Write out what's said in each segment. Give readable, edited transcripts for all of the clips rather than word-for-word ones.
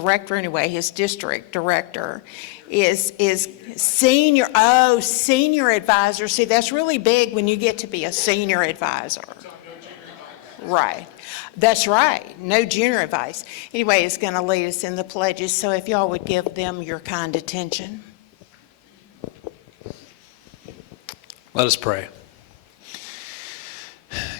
director anyway, his district director, is senior advisor. See, that's really big when you get to be a senior advisor. Right. That's right. No junior advice. Anyway, it's going to lead us in the pledges, so if y'all would give them your kind attention. Let us pray.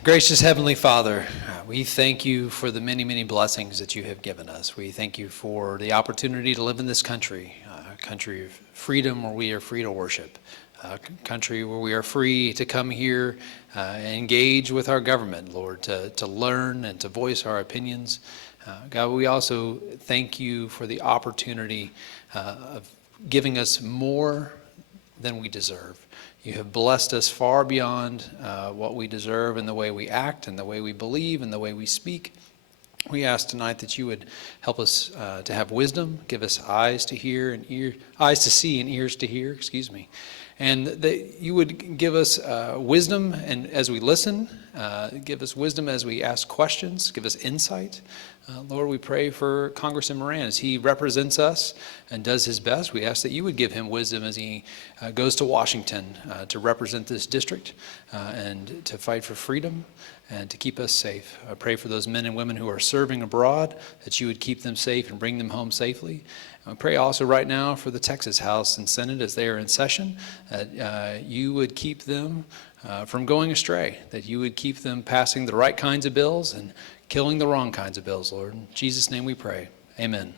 Gracious Heavenly Father, we thank you for the many, many blessings that you have given us. We thank you for the opportunity to live in this country, a country of freedom where we are free to worship, a country where we are free to come here and engage with our government, Lord, to learn and to voice our opinions. God, we also thank you for the opportunity of giving us more than we deserve. You have blessed us far beyond what we deserve in the way we act and the way we believe and the way we speak. We ask tonight that you would help us to have wisdom, give us eyes to hear and eyes to see and ears to hear, and that you would give us wisdom and as we listen, give us wisdom as we ask questions, give us insight. Lord, we pray for Congressman Moran as he represents us and does his best. We ask that you would give him wisdom as he goes to Washington to represent this district and to fight for freedom and to keep us safe. I pray for those men and women who are serving abroad, that you would keep them safe and bring them home safely. I pray also right now for the Texas House and Senate as they are in session, that you would keep them from going astray, that you would keep them passing the right kinds of bills and killing the wrong kinds of bills, Lord. In Jesus' name we pray. Amen.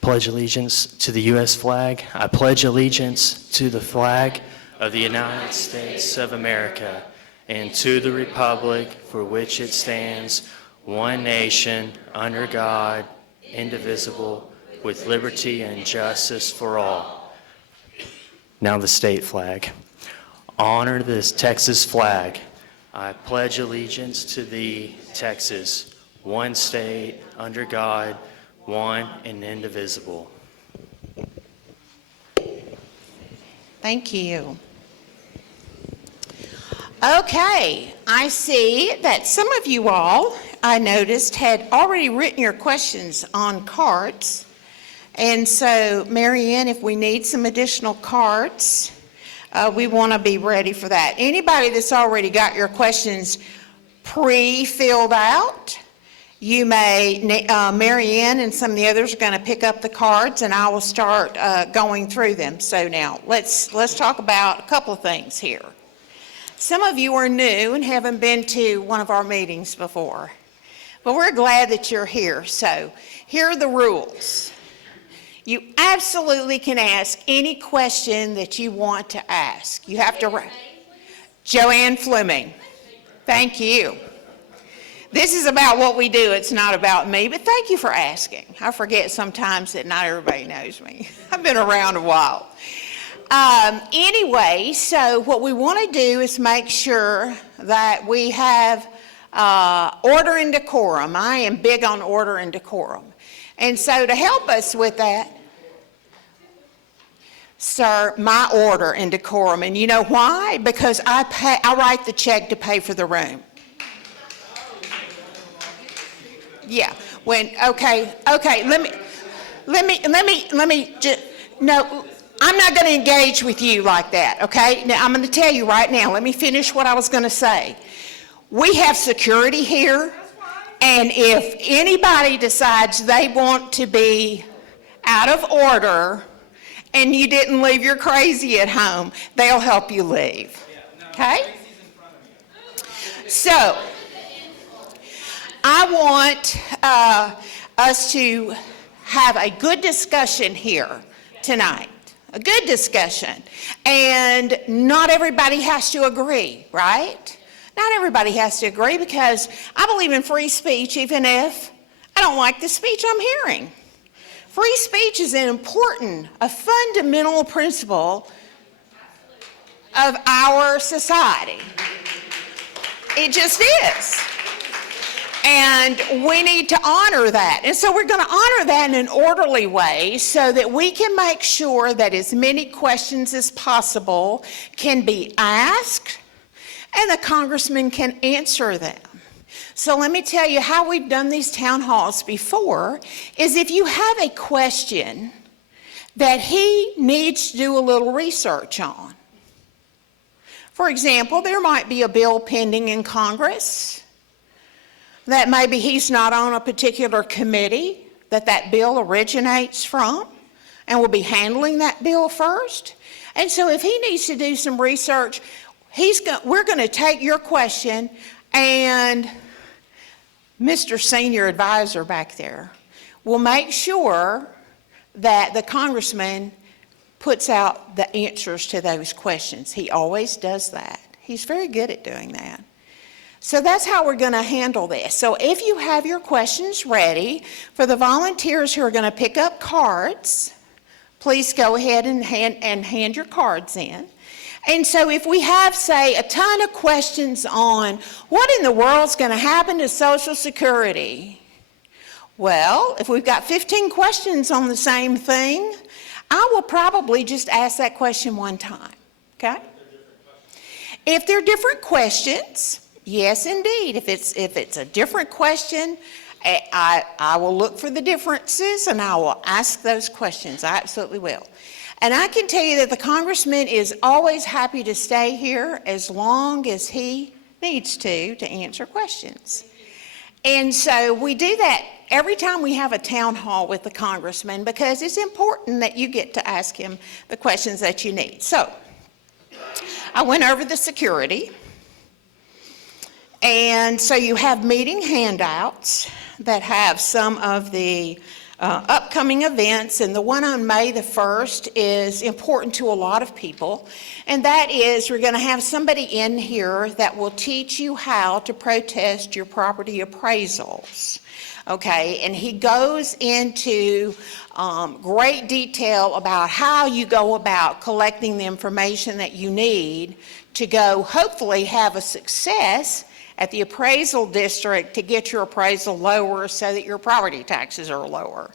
Pledge allegiance to the U.S. flag. I pledge allegiance to the flag of the United States of America and to the republic for which it stands, one nation, under God, indivisible, with liberty and justice for all. Now the state flag. Honor this Texas flag. I pledge allegiance to thee, Texas, one state, under God, one and indivisible. Thank you. Okay, I see that some of you all, I noticed, had already written your questions on cards. And so, Marianne, if we need some additional cards, we want to be ready for that. Anybody that's already got your questions pre-filled out, you may, Marianne and some of the others are going to pick up the cards and I will start going through them. So now, let's talk about a couple of things here. Some of you are new and haven't been to one of our meetings before, but we're glad that you're here. So here are the rules. You absolutely can ask any question that you want to ask. You have to, Joanne Fleming. Thank you. This is about what we do. It's not about me, but thank you for asking. I forget sometimes that not everybody knows me. I've been around a while. Anyway, so what we want to do is make sure that we have order and decorum. I am big on order and decorum. And so to help us with that, sir, my order and decorum. And you know why? Because I write the check to pay for the room. Yeah. Okay, let me just, no, I'm not going to engage with you like that, okay? Now, I'm going to tell you right now, let me finish what I was going to say. We have security here, and if anybody decides they want to be out of order and you didn't leave your crazy at home, they'll help you leave, okay? So, I want us to have a good discussion here tonight, a good discussion. And not everybody has to agree, right? Not everybody has to agree because I believe in free speech even if I don't like the speech I'm hearing. Free speech is an important, a fundamental principle of our society. It just is. And we need to honor that. And so we're going to honor that in an orderly way so that we can make sure that as many questions as possible can be asked and the congressman can answer them. So let me tell you how we've done these town halls before, is if you have a question that he needs to do a little research on. For example, there might be a bill pending in Congress that maybe he's not on a particular committee that bill originates from, and will be handling that bill first. And so if he needs to do some research, we're going to take your question, and Mr. Senior Advisor back there will make sure that the congressman puts out the answers to those questions. He always does that. He's very good at doing that. So that's how we're going to handle this. So if you have your questions ready, for the volunteers who are going to pick up cards, please go ahead and hand your cards in. And so if we have, say, a ton of questions on what in the world's going to happen to Social Security, well, if we've got 15 questions on the same thing, I will probably just ask that question one time, okay? If they're different questions, yes, indeed. If it's a different question, I will look for the differences and I will ask those questions. I absolutely will. And I can tell you that the congressman is always happy to stay here as long as he needs to answer questions. And so we do that every time we have a town hall with the congressman, because it's important that you get to ask him the questions that you need. So I went over the security. And so you have meeting handouts that have some of the upcoming events, and the one on May the 1st is important to a lot of people, and that is we're going to have somebody in here that will teach you how to protest your property appraisals. Okay, and he goes into great detail about how you go about collecting the information that you need to go hopefully have a success at the appraisal district to get your appraisal lower so that your property taxes are lower.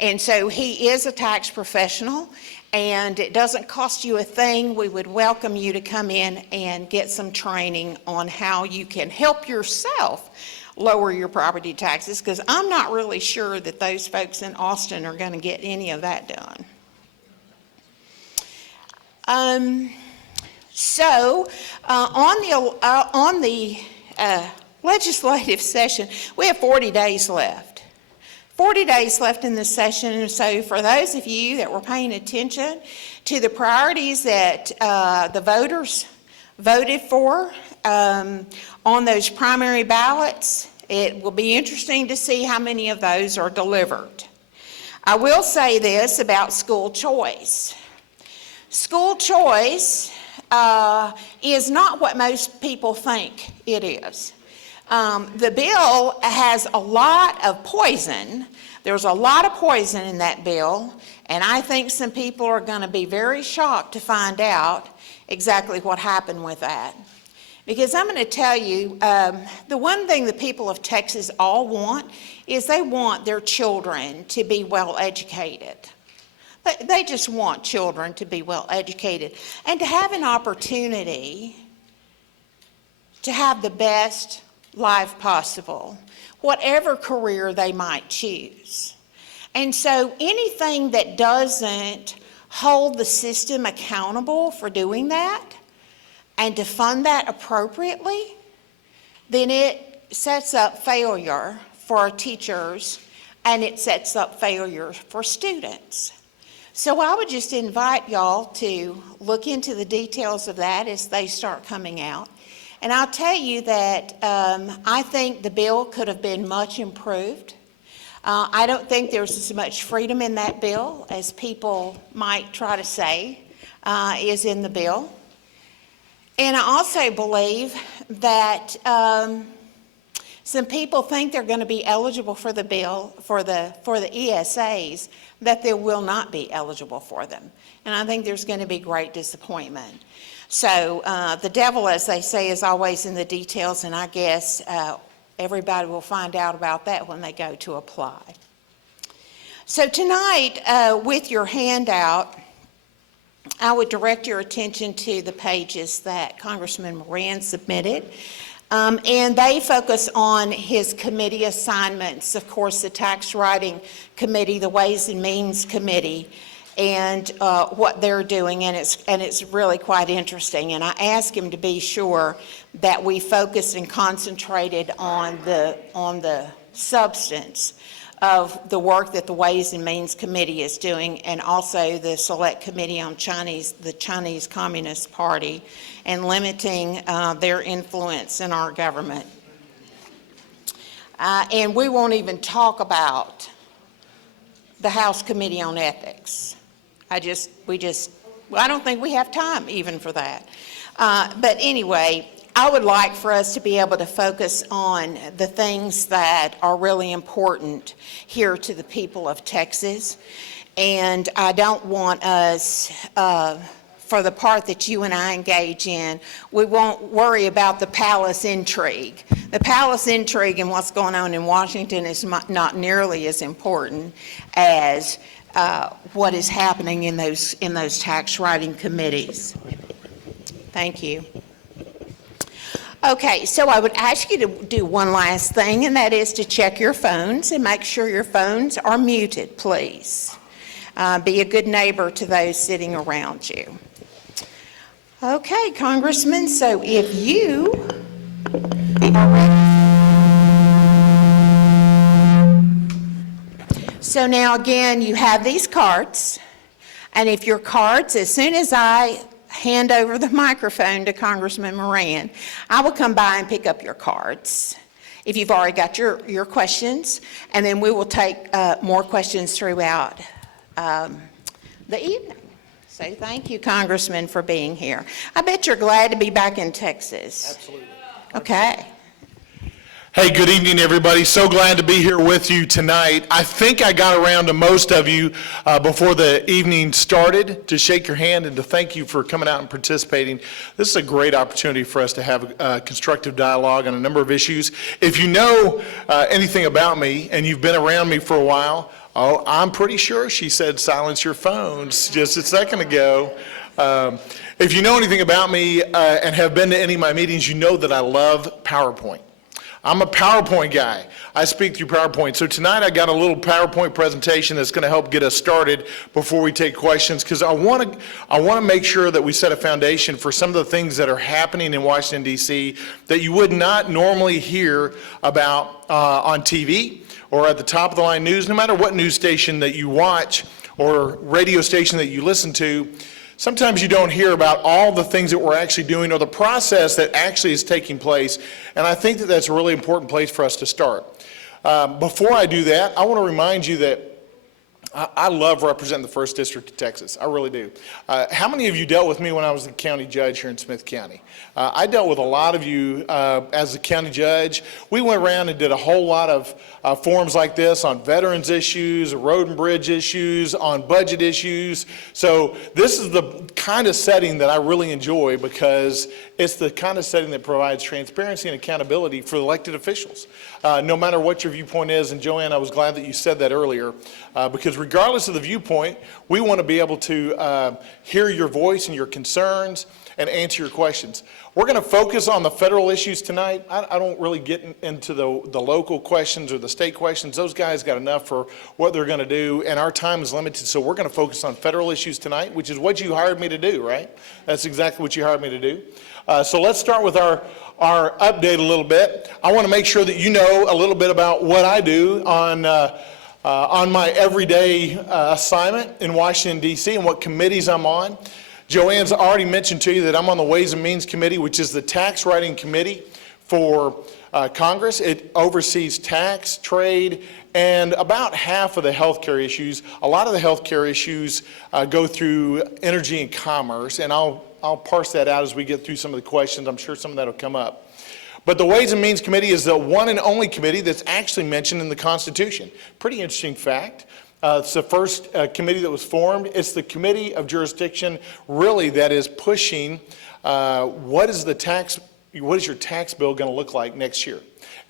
And so he is a tax professional, and it doesn't cost you a thing. We would welcome you to come in and get some training on how you can help yourself lower your property taxes, because I'm not really sure that those folks in Austin are going to get any of that done. On the legislative session, we have 40 days left. 40 days left in this session, and so for those of you that were paying attention to the priorities that the voters voted for on those primary ballots, it will be interesting to see how many of those are delivered. I will say this about school choice. School choice is not what most people think it is. The bill has a lot of poison. There's a lot of poison in that bill, and I think some people are going to be very shocked to find out exactly what happened with that. Because I'm going to tell you, the one thing the people of Texas all want is they want their children to be well educated. They just want children to be well educated and to have an opportunity to have the best life possible, whatever career they might choose. And so anything that doesn't hold the system accountable for doing that and to fund that appropriately, then it sets up failure for our teachers and it sets up failure for students. So I would just invite y'all to look into the details of that as they start coming out. And I'll tell you that I think the bill could have been much improved. I don't think there's as much freedom in that bill as people might try to say is in the bill. And I also believe that some people think they're going to be eligible for the bill, for the ESAs, that they will not be eligible for them. And I think there's going to be great disappointment. So the devil, as they say, is always in the details, and I guess everybody will find out about that when they go to apply. So tonight, with your handout, I would direct your attention to the pages that Congressman Moran submitted. And they focus on his committee assignments, of course, the Tax Writing Committee, the Ways and Means Committee, and what they're doing, and it's really quite interesting. And I asked him to be sure that we focused and concentrated on the substance of the work that the Ways and Means Committee is doing, and also the Select Committee on the Chinese Communist Party, and limiting their influence in our government. And we won't even talk about the House Committee on Ethics. I don't think we have time even for that. But anyway, I would like for us to be able to focus on the things that are really important here to the people of Texas. And I don't want us, for the part that you and I engage in, we won't worry about the palace intrigue. The palace intrigue and what's going on in Washington is not nearly as important as what is happening in those tax writing committees. Thank you. Okay, so I would ask you to do one last thing, and that is to check your phones and make sure your phones are muted, please. Be a good neighbor to those sitting around you. Okay, Congressman, so if you are ready. So now again, you have these cards, and if your cards, as soon as I hand over the microphone to Congressman Moran, I will come by and pick up your cards if you've already got your questions, and then we will take more questions throughout the evening. So thank you, Congressman, for being here. I bet you're glad to be back in Texas. Absolutely. Okay. Hey, good evening, everybody. So glad to be here with you tonight. I think I got around to most of you before the evening started to shake your hand and to thank you for coming out and participating. This is a great opportunity for us to have a constructive dialogue on a number of issues. If you know anything about me and you've been around me for a while, I'm pretty sure she said silence your phones just a second ago. If you know anything about me and have been to any of my meetings, you know that I love PowerPoint. I'm a PowerPoint guy. I speak through PowerPoint. So tonight I got a little PowerPoint presentation that's going to help get us started before we take questions, because I want to make sure that we set a foundation for some of the things that are happening in Washington, D.C. that you would not normally hear about on TV or at the top of the line news, no matter what news station that you watch or radio station that you listen to. Sometimes you don't hear about all the things that we're actually doing or the process that actually is taking place, and I think that that's a really important place for us to start. Before I do that, I want to remind you that I love representing the 1st District of Texas. I really do. How many of you dealt with me when I was the county judge here in Smith County? I dealt with a lot of you as a county judge. We went around and did a whole lot of forums like this on veterans issues, road and bridge issues, on budget issues. So this is the kind of setting that I really enjoy, because it's the kind of setting that provides transparency and accountability for elected officials. No matter what your viewpoint is, and Joanne, I was glad that you said that earlier, because regardless of the viewpoint, we want to be able to hear your voice and your concerns and answer your questions. We're going to focus on the federal issues tonight. I don't really get into the local questions or the state questions. Those guys got enough for what they're going to do, and our time is limited, so we're going to focus on federal issues tonight, which is what you hired me to do, right? That's exactly what you hired me to do. So let's start with our update a little bit. I want to make sure that you know a little bit about what I do on my everyday assignment in Washington, D.C., and what committees I'm on. Joanne's already mentioned to you that I'm on the Ways and Means Committee, which is the tax writing committee for Congress. It oversees tax, trade, and about half of the healthcare issues. A lot of the healthcare issues go through energy and commerce, and I'll parse that out as we get through some of the questions. I'm sure some of that will come up. But the Ways and Means Committee is the one and only committee that's actually mentioned in the Constitution. Pretty interesting fact. It's the first committee that was formed. It's the committee of jurisdiction, really, that is pushing what is your tax bill going to look like next year.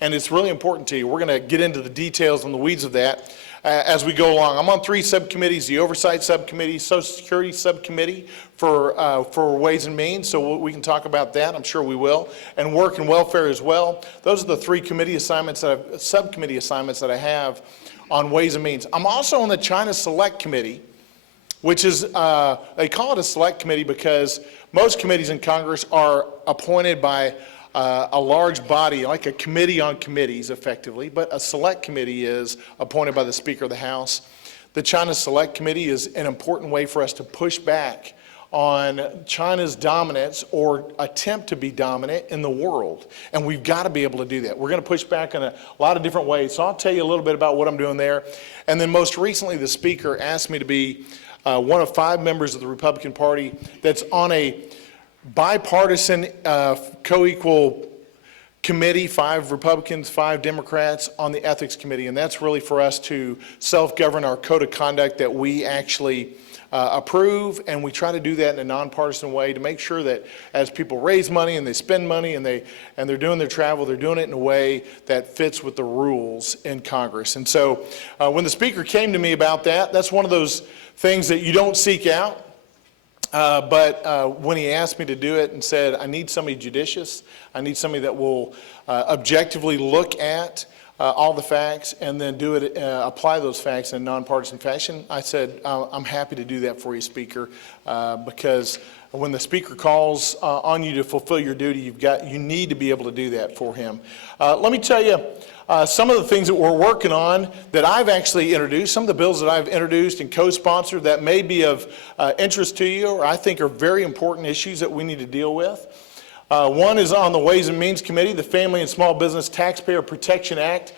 And it's really important to you. We're going to get into the details and the weeds of that as we go along. I'm on 3 subcommittees: the Oversight Subcommittee, Social Security Subcommittee for Ways and Means, so we can talk about that. I'm sure we will, and Work and Welfare as well. Those are the 3 subcommittee assignments that I have on Ways and Means. I'm also on the China Select Committee, which is, they call it a select committee because most committees in Congress are appointed by a large body, like a committee on committees, effectively, but a select committee is appointed by the Speaker of the House. The China Select Committee is an important way for us to push back on China's dominance or attempt to be dominant in the world. And we've got to be able to do that. We're going to push back in a lot of different ways. So I'll tell you a little bit about what I'm doing there. And then most recently, the Speaker asked me to be one of 5 members of the Republican Party that's on a bipartisan, co-equal committee, 5 Republicans, 5 Democrats on the Ethics Committee. And that's really for us to self-govern our code of conduct that we actually approve, and we try to do that in a nonpartisan way to make sure that as people raise money and they spend money and they're doing their travel, they're doing it in a way that fits with the rules in Congress. And so when the Speaker came to me about that, that's one of those things that you don't seek out. But when he asked me to do it and said, I need somebody judicious, I need somebody that will objectively look at all the facts and then do it, apply those facts in a nonpartisan fashion, I said, I'm happy to do that for you, Speaker, because when the Speaker calls on you to fulfill your duty, you need to be able to do that for him. Let me tell you some of the things that we're working on that I've actually introduced, some of the bills that I've introduced and co-sponsored that may be of interest to you or I think are very important issues that we need to deal with. One is on the Ways and Means Committee, the Family and Small Business Taxpayer Protection Act.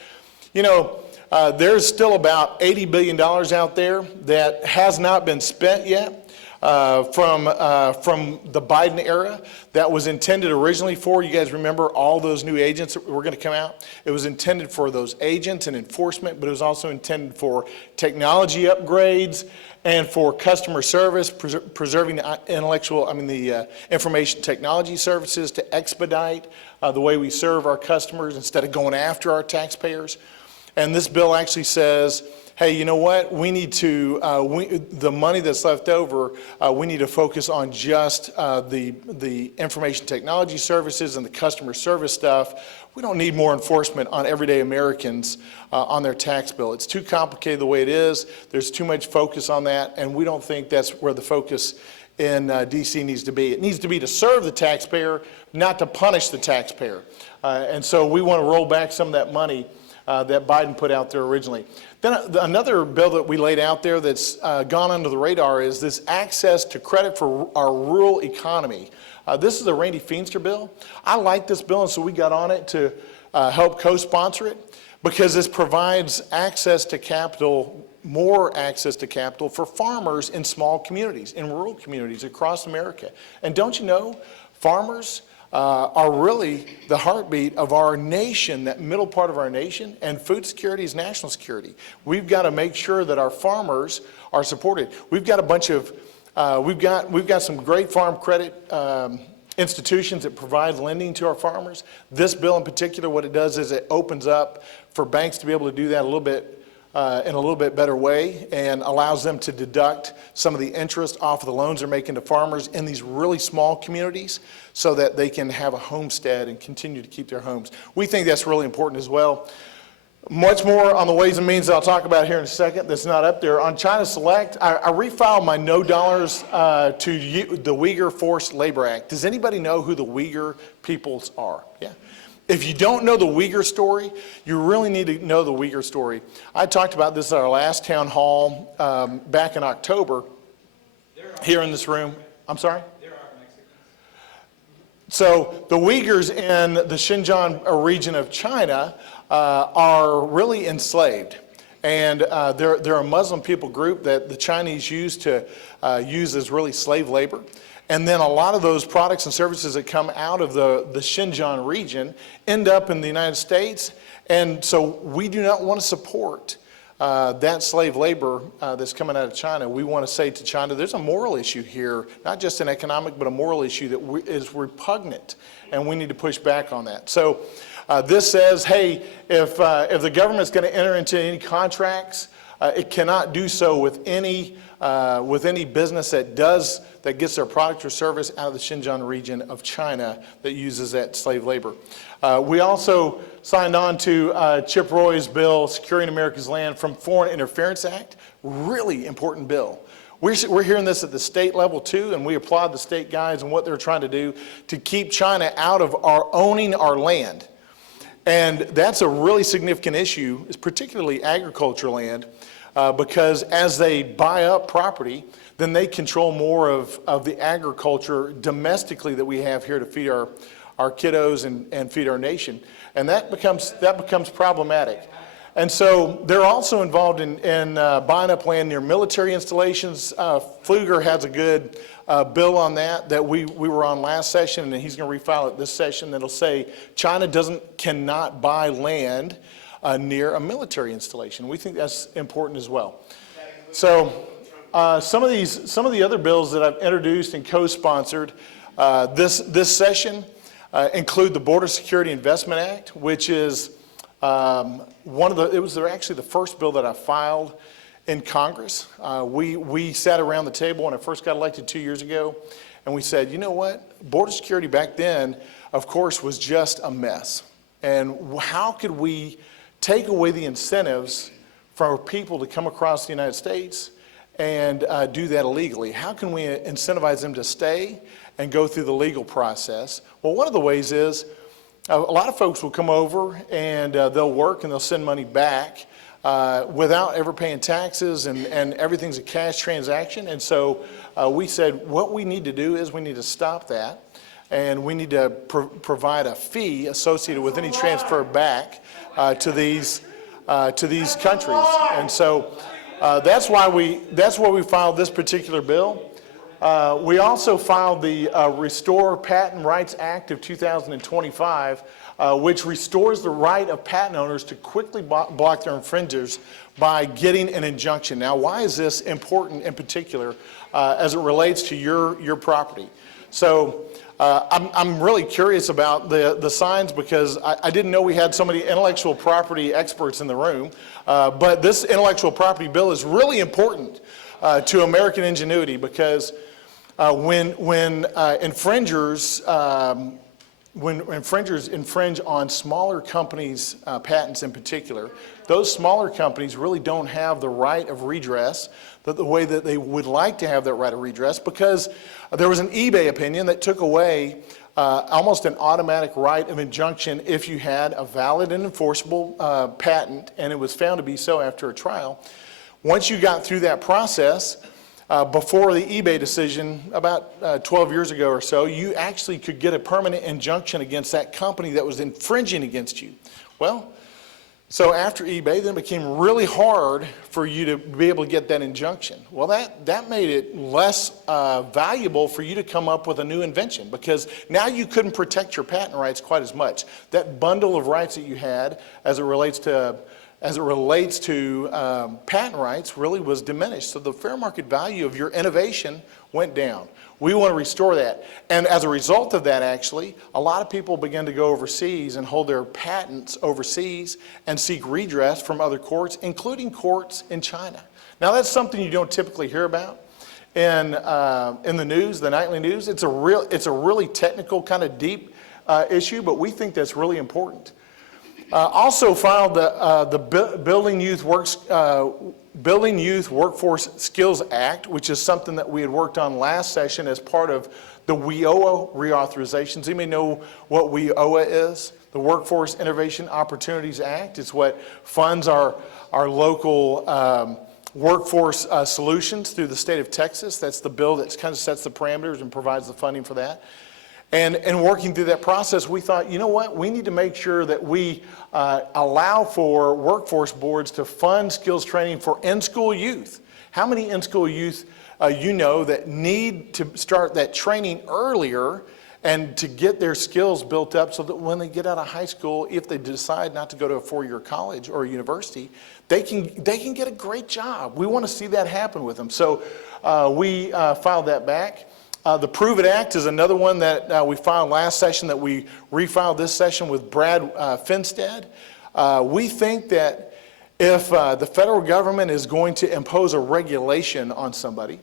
You know, there's still about $80 billion out there that has not been spent yet from the Biden era that was intended originally for, you guys remember all those new agents that were going to come out? It was intended for those agents and enforcement, but it was also intended for technology upgrades and for customer service, preserving the information technology services to expedite the way we serve our customers instead of going after our taxpayers. And this bill actually says, hey, you know what? We need to, the money that's left over, we need to focus on just the information technology services and the customer service stuff. We don't need more enforcement on everyday Americans on their tax bill. It's too complicated the way it is. There's too much focus on that, and we don't think that's where the focus in D.C. needs to be. It needs to be to serve the taxpayer, not to punish the taxpayer. And so we want to roll back some of that money that Biden put out there originally. Then another bill that we laid out there that's gone under the radar is this access to credit for our rural economy. This is a Randy Feenster bill. I like this bill, and so we got on it to help co-sponsor it because this provides access to capital, more access to capital for farmers in small communities, in rural communities across America. And don't you know, farmers are really the heartbeat of our nation, that middle part of our nation, and food security is national security. We've got to make sure that our farmers are supported. We've got a bunch of, we've got some great farm credit institutions that provide lending to our farmers. This bill in particular, what it does is it opens up for banks to be able to do that a little bit in a little bit better way and allows them to deduct some of the interest off of the loans they're making to farmers in these really small communities so that they can have a homestead and continue to keep their homes. We think that's really important as well. Much more on the Ways and Means that I'll talk about here in a second that's not up there. On China Select, I refiled my no dollars to the Uyghur Forced Labor Act. Does anybody know who the Uyghur peoples are? Yeah. If you don't know the Uyghur story, you really need to know the Uyghur story. I talked about this at our last town hall back in October here in this room. I'm sorry? There are Mexicans. So the Uyghurs in the Xinjiang region of China are really enslaved. And they're a Muslim people group that the Chinese use to use as really slave labor. And then a lot of those products and services that come out of the Xinjiang region end up in the United States. And so we do not want to support that slave labor that's coming out of China. We want to say to China, there's a moral issue here, not just an economic, but a moral issue that is repugnant. And we need to push back on that. So this says, hey, if the government's going to enter into any contracts It cannot do so with any business that gets their product or service out of the Xinjiang region of China that uses that slave labor. We also signed on to Chip Roy's bill, Securing America's Land from Foreign Interference Act. Really important bill. We're hearing this at the state level too, and we applaud the state guys and what they're trying to do to keep China out of owning our land. And that's a really significant issue, is particularly agricultural land, because as they buy up property, then they control more of the agriculture domestically that we have here to feed our kiddos and feed our nation. And that becomes problematic. And so they're also involved in buying up land near military installations. Pfluger has a good bill on that we were on last session, and he's going to refile it this session. That'll say China cannot buy land near a military installation. We think that's important as well. So some of the other bills that I've introduced and co-sponsored this session include the Border Security Investment Act, which is actually the first bill that I filed in Congress. We sat around the table when I first got elected 2 years ago, and we said, you know what? Border security back then, of course, was just a mess. And how could we take away the incentives for people to come across the United States and do that illegally? How can we incentivize them to stay and go through the legal process? Well, one of the ways is a lot of folks will come over and they'll work and they'll send money back without ever paying taxes, and everything's a cash transaction. And so we said what we need to do is we need to stop that, and we need to provide a fee associated with any transfer back to these countries. And so that's why we filed this particular bill. We also filed the Restore Patent Rights Act of 2025, which restores the right of patent owners to quickly block their infringers by getting an injunction. Now, why is this important in particular as it relates to your property? So I'm really curious about the signs, because I didn't know we had so many intellectual property experts in the room, but this intellectual property bill is really important to American ingenuity, because when infringers infringe on smaller companies' patents in particular, those smaller companies really don't have the right of redress the way that they would like to have that right of redress, because there was an eBay opinion that took away almost an automatic right of injunction if you had a valid and enforceable patent, and it was found to be so after a trial. Once you got through that process, before the eBay decision about 12 years ago or so, you actually could get a permanent injunction against that company that was infringing against you. Well, so after eBay, then it became really hard for you to be able to get that injunction. Well, that made it less valuable for you to come up with a new invention, because now you couldn't protect your patent rights quite as much. That bundle of rights that you had as it relates to patent rights really was diminished. So the fair market value of your innovation went down. We want to restore that. And as a result of that, actually, a lot of people began to go overseas and hold their patents overseas and seek redress from other courts, including courts in China. Now, that's something you don't typically hear about in the news, the nightly news. It's a really technical, kind of deep issue, but we think that's really important. Also filed the Building Youth Workforce Skills Act, which is something that we had worked on last session as part of the WIOA reauthorizations. Anybody know what WIOA is? The Workforce Innovation Opportunities Act. It's what funds our local workforce solutions through the state of Texas. That's the bill that kind of sets the parameters and provides the funding for that. And working through that process, we thought, you know what, we need to make sure that we allow for workforce boards to fund skills training for in-school youth. How many in-school youth you know that need to start that training earlier and to get their skills built up so that when they get out of high school, if they decide not to go to a four-year college or a university, they can get a great job. We want to see that happen with them. So we filed that back. The Prove It Act is another one that we filed last session that we refiled this session with Brad Finstead. We think that if the federal government is going to impose a regulation on somebody,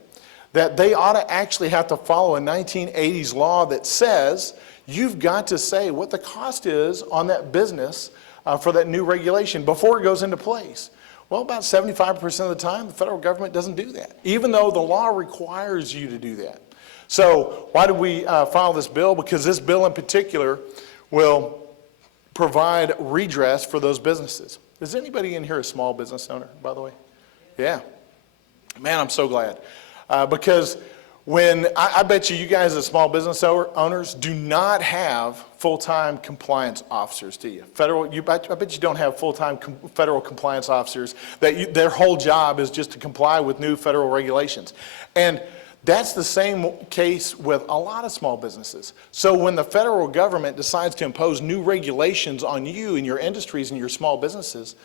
that they ought to actually have to follow a 1980s law that says you've got to say what the cost is on that business for that new regulation before it goes into place. Well, about 75% of the time, the federal government doesn't do that, even though the law requires you to do that. So why did we file this bill? Because this bill in particular will provide redress for those businesses. Is anybody in here a small business owner, by the way? Yeah. Man, I'm so glad. Because when, I bet you guys as small business owners do not have full-time compliance officers, do you? I bet you don't have full-time federal compliance officers that their whole job is just to comply with new federal regulations. And that's the same case with a lot of small businesses. So when the federal government decides to impose new regulations on you and your industries and your small businesses,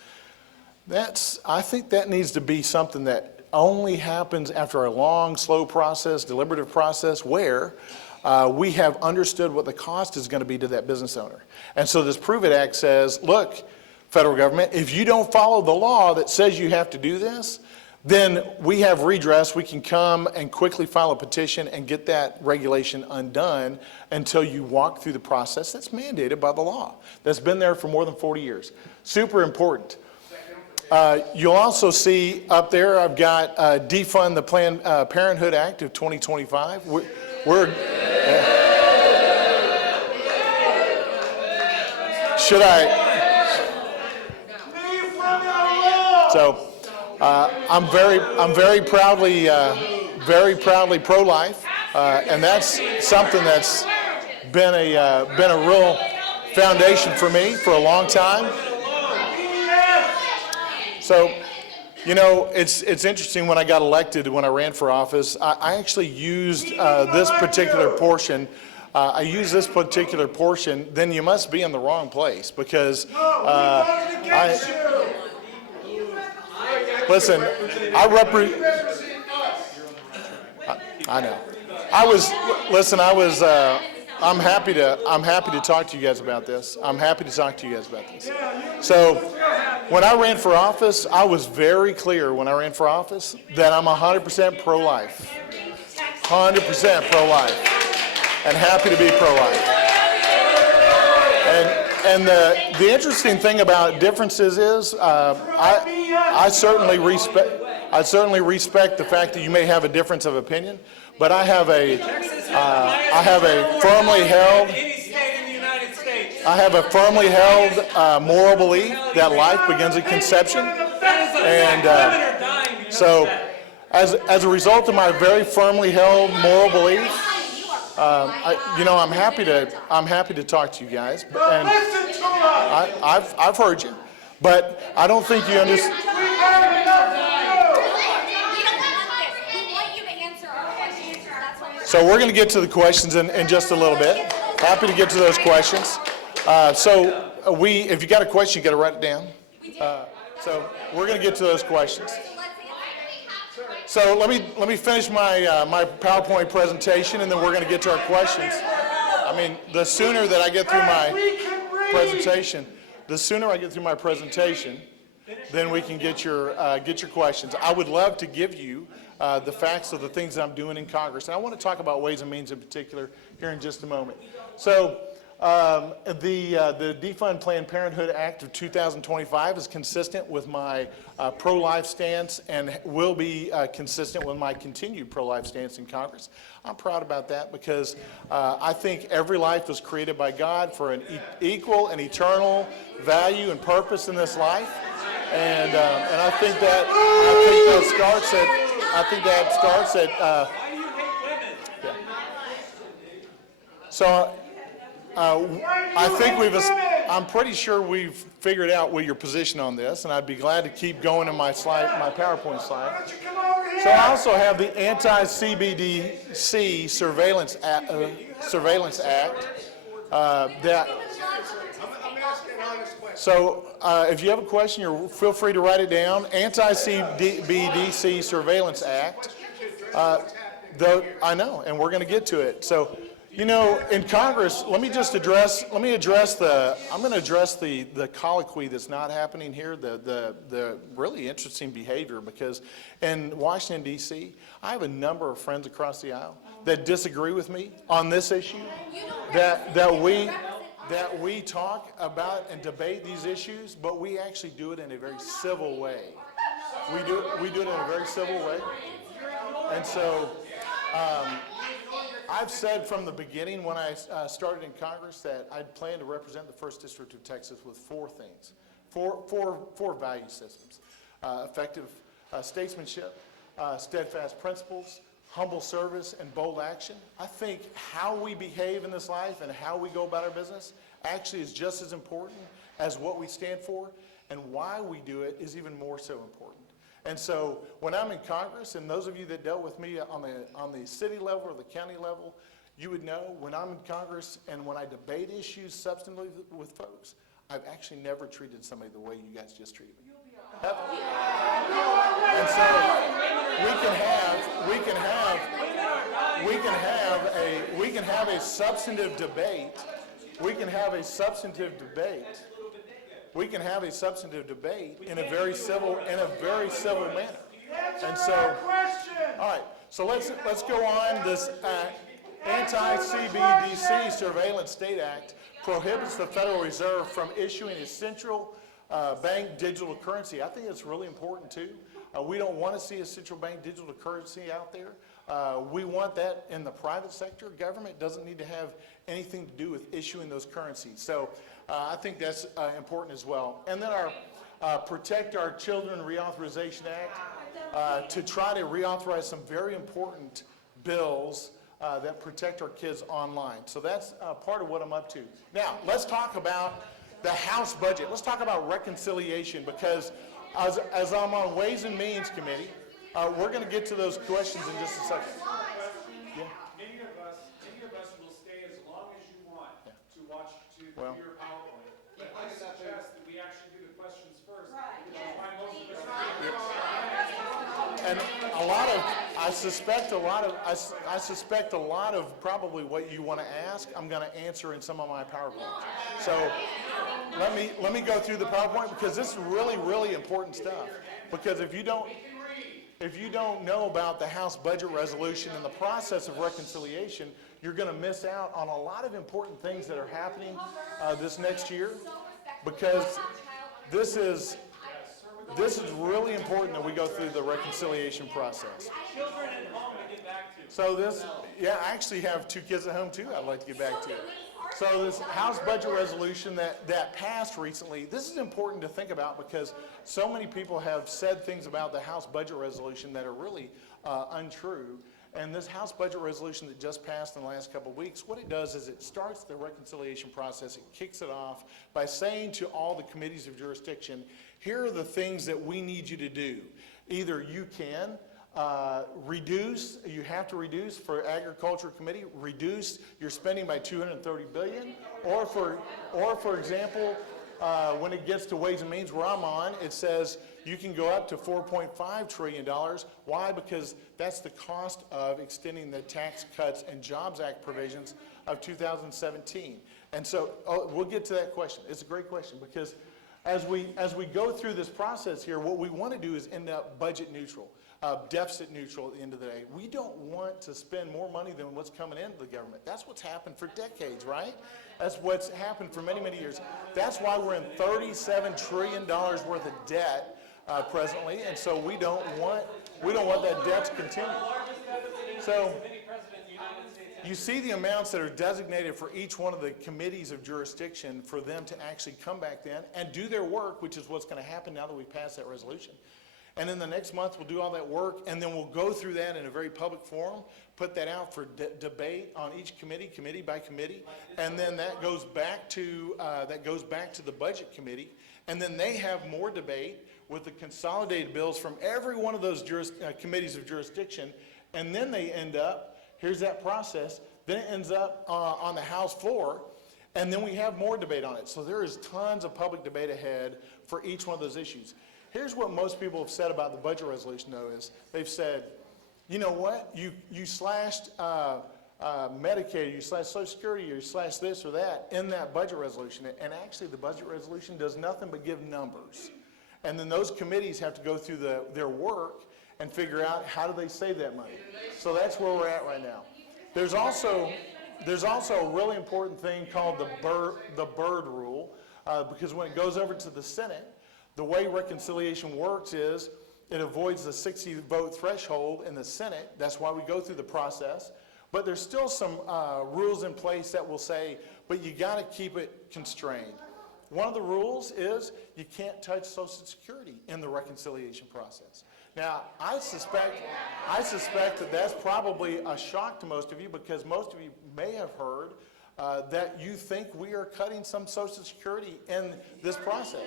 I think that needs to be something that only happens after a long, slow process, deliberative process, where we have understood what the cost is going to be to that business owner. And so this Prove It Act says, look, federal government, if you don't follow the law that says you have to do this, then we have redress. We can come and quickly file a petition and get that regulation undone until you walk through the process that's mandated by the law. That's been there for more than 40 years. Super important. You'll also see up there, I've got Defund the Planned Parenthood Act of 2025. Should I? So I'm very proudly pro-life, and that's something that's been a real foundation for me for a long time. So, you know, it's interesting. When I got elected, when I ran for office, I actually used this particular portion. Then you must be in the wrong place, because listen, I know. I'm happy to talk to you guys about this. So when I ran for office, I was very clear when I ran for office that I'm 100% pro-life. 100% pro-life. And happy to be pro-life. And the interesting thing about differences is I certainly respect the fact that you may have a difference of opinion, but I have a firmly held moral belief that life begins at conception. And so as a result of my very firmly held moral belief, I'm happy to talk to you guys, and I've heard you, but I don't think you understand. So we're going to get to the questions in just a little bit. Happy to get to those questions. If you got a question, you got to write it down. So we're going to get to those questions. So let me finish my PowerPoint presentation, and then we're going to get to our questions. I mean, the sooner that I get through my presentation, then we can get your questions. I would love to give you the facts of the things that I'm doing in Congress, and I want to talk about Ways and Means in particular here in just a moment. So the Defund Planned Parenthood Act of 2025 is consistent with my pro-life stance and will be consistent with my continued pro-life stance in Congress. I'm proud about that because I think every life was created by God for an equal and eternal value and purpose in this life, and I think that starts at. Yeah. So. I'm pretty sure we've figured out what your position on this, and I'd be glad to keep going in my PowerPoint slide. So I also have the Anti-CBDC Surveillance Act. So if you have a question, feel free to write it down. Anti-CBDC Surveillance Act. I know, and we're going to get to it. So, You know, in Congress, let me address the colloquy that's not happening here, the really interesting behavior, because in Washington DC, I have a number of friends across the aisle that disagree with me on this issue, that we talk about and debate these issues, but we actually do it in a very civil way. We do it in a very civil way. And so, I've said from the beginning when I started in Congress that I'd plan to represent the 1st District of Texas with four things, four value systems: effective statesmanship, steadfast principles, humble service, and bold action. I think how we behave in this life and how we go about our business actually is just as important as what we stand for, and why we do it is even more so important. And so when I'm in Congress, and those of you that dealt with me on the city level or the county level, you would know when I'm in Congress and when I debate issues substantively with folks, I've actually never treated somebody the way you guys just treated me. And so we can have a substantive debate. We can have a substantive debate in a very civil manner. And so, all right. So let's go on. This anti-CBDC Surveillance State Act prohibits the Federal Reserve from issuing a central bank digital currency. I think it's really important too. We don't want to see a central bank digital currency out there. We want that in the private sector. Government doesn't need to have anything to do with issuing those currencies. So I think that's important as well. And then our Protect Our Children Reauthorization Act to try to reauthorize some very important bills that protect our kids online. So that's part of what I'm up to. Now, let's talk about the House budget. Let's talk about reconciliation, because as I'm on Ways and Means Committee, we're going to get to those questions in just a second. Yeah. Many of us will stay as long as you want to watch to Well. your PowerPoint. But I suggest that we actually do the questions first. Right. Which is why most of us And I suspect a lot of probably what you want to ask, I'm going to answer in some of my PowerPoint. So let me go through the PowerPoint, because this is really, really important stuff. Because if you don't know about the House budget resolution and the process of reconciliation, you're going to miss out on a lot of important things that are happening this next year, because this is really important that we go through the reconciliation process. children at home to get back to. So I actually have 2 kids at home too I'd like to get back to. So this House budget resolution that passed recently, this is important to think about, because so many people have said things about the House budget resolution that are really untrue. And this House budget resolution that just passed in the last couple of weeks, what it does is it starts the reconciliation process. It kicks it off by saying to all the committees of jurisdiction, here are the things that we need you to do. Either you can you have to reduce for Agriculture Committee, reduce your spending by $230 billion, or for example, when it gets to Ways and Means, where I'm on, it says you can go up to $4.5 trillion. Why? Because that's the cost of extending the Tax Cuts and Jobs Act provisions of 2017. And so we'll get to that question. It's a great question, because as we go through this process here, what we want to do is end up budget neutral. Deficit neutral at the end of the day. We don't want to spend more money than what's coming into the government. That's what's happened for decades, right? That's what's happened for many, many years. That's why we're in $37 trillion worth of debt presently, and so we don't want that debt to continue. So you see the amounts that are designated for each one of the committees of jurisdiction for them to actually come back then and do their work, which is what's going to happen now that we pass that resolution. And in the next month, we'll do all that work, and then we'll go through that in a very public forum, put that out for debate on each committee by committee, and then that goes back to the Budget Committee, and then they have more debate with the consolidated bills from every one of those committees of jurisdiction, and then they end up, here's that process, then it ends up on the House floor, and then we have more debate on it. So there is tons of public debate ahead for each one of those issues. Here's what most people have said about the budget resolution, though, is they've said, you know what, you slashed Medicare, you slash Social Security, you slash this or that in that budget resolution. And actually, the budget resolution does nothing but give numbers. And then those committees have to go through their work and figure out how do they save that money. So that's where we're at right now. There's also a really important thing called the Byrd rule, because when it goes over to the Senate, the way reconciliation works is it avoids the 60-vote threshold in the Senate. That's why we go through the process. But there's still some rules in place that will say, but you got to keep it constrained. One of the rules is you can't touch Social Security in the reconciliation process. Now, I suspect that that's probably a shock to most of you, because most of you may have heard that you think we are cutting some Social Security in this process.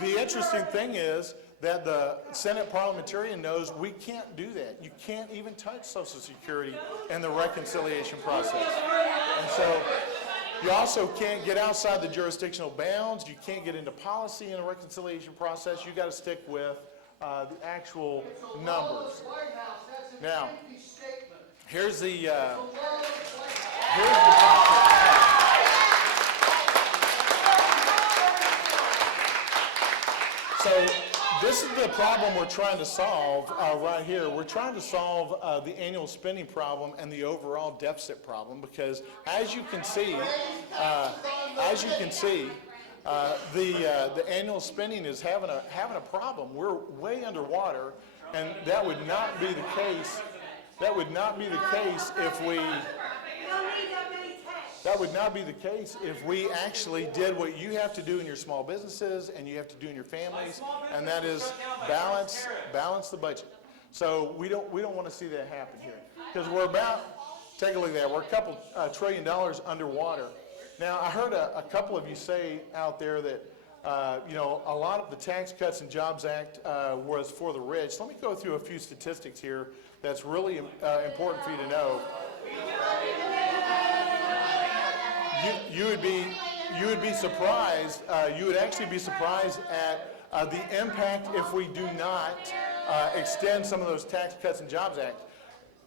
The interesting thing is that the Senate parliamentarian knows we can't do that. You can't even touch Social Security in the reconciliation process. And so you also can't get outside the jurisdictional bounds. You can't get into policy in the reconciliation process. You got to stick with the actual numbers. Now, here's the So this is the problem we're trying to solve right here. We're trying to solve the annual spending problem and the overall deficit problem, because as you can see, the annual spending is having a problem. We're way underwater, and that would not be the case. That would not be the case if we. That would not be the case if we actually did what you have to do in your small businesses and you have to do in your families, and that is balance the budget. So we don't want to see that happen here, because we're about, take a look at that, we're a couple $1 trillion underwater. Now, I heard a couple of you say out there that a lot of the Tax Cuts and Jobs Act was for the rich. Let me go through a few statistics here that's really important for you to know. You would be surprised. You would actually be surprised at the impact if we do not extend some of those Tax Cuts and Jobs Act.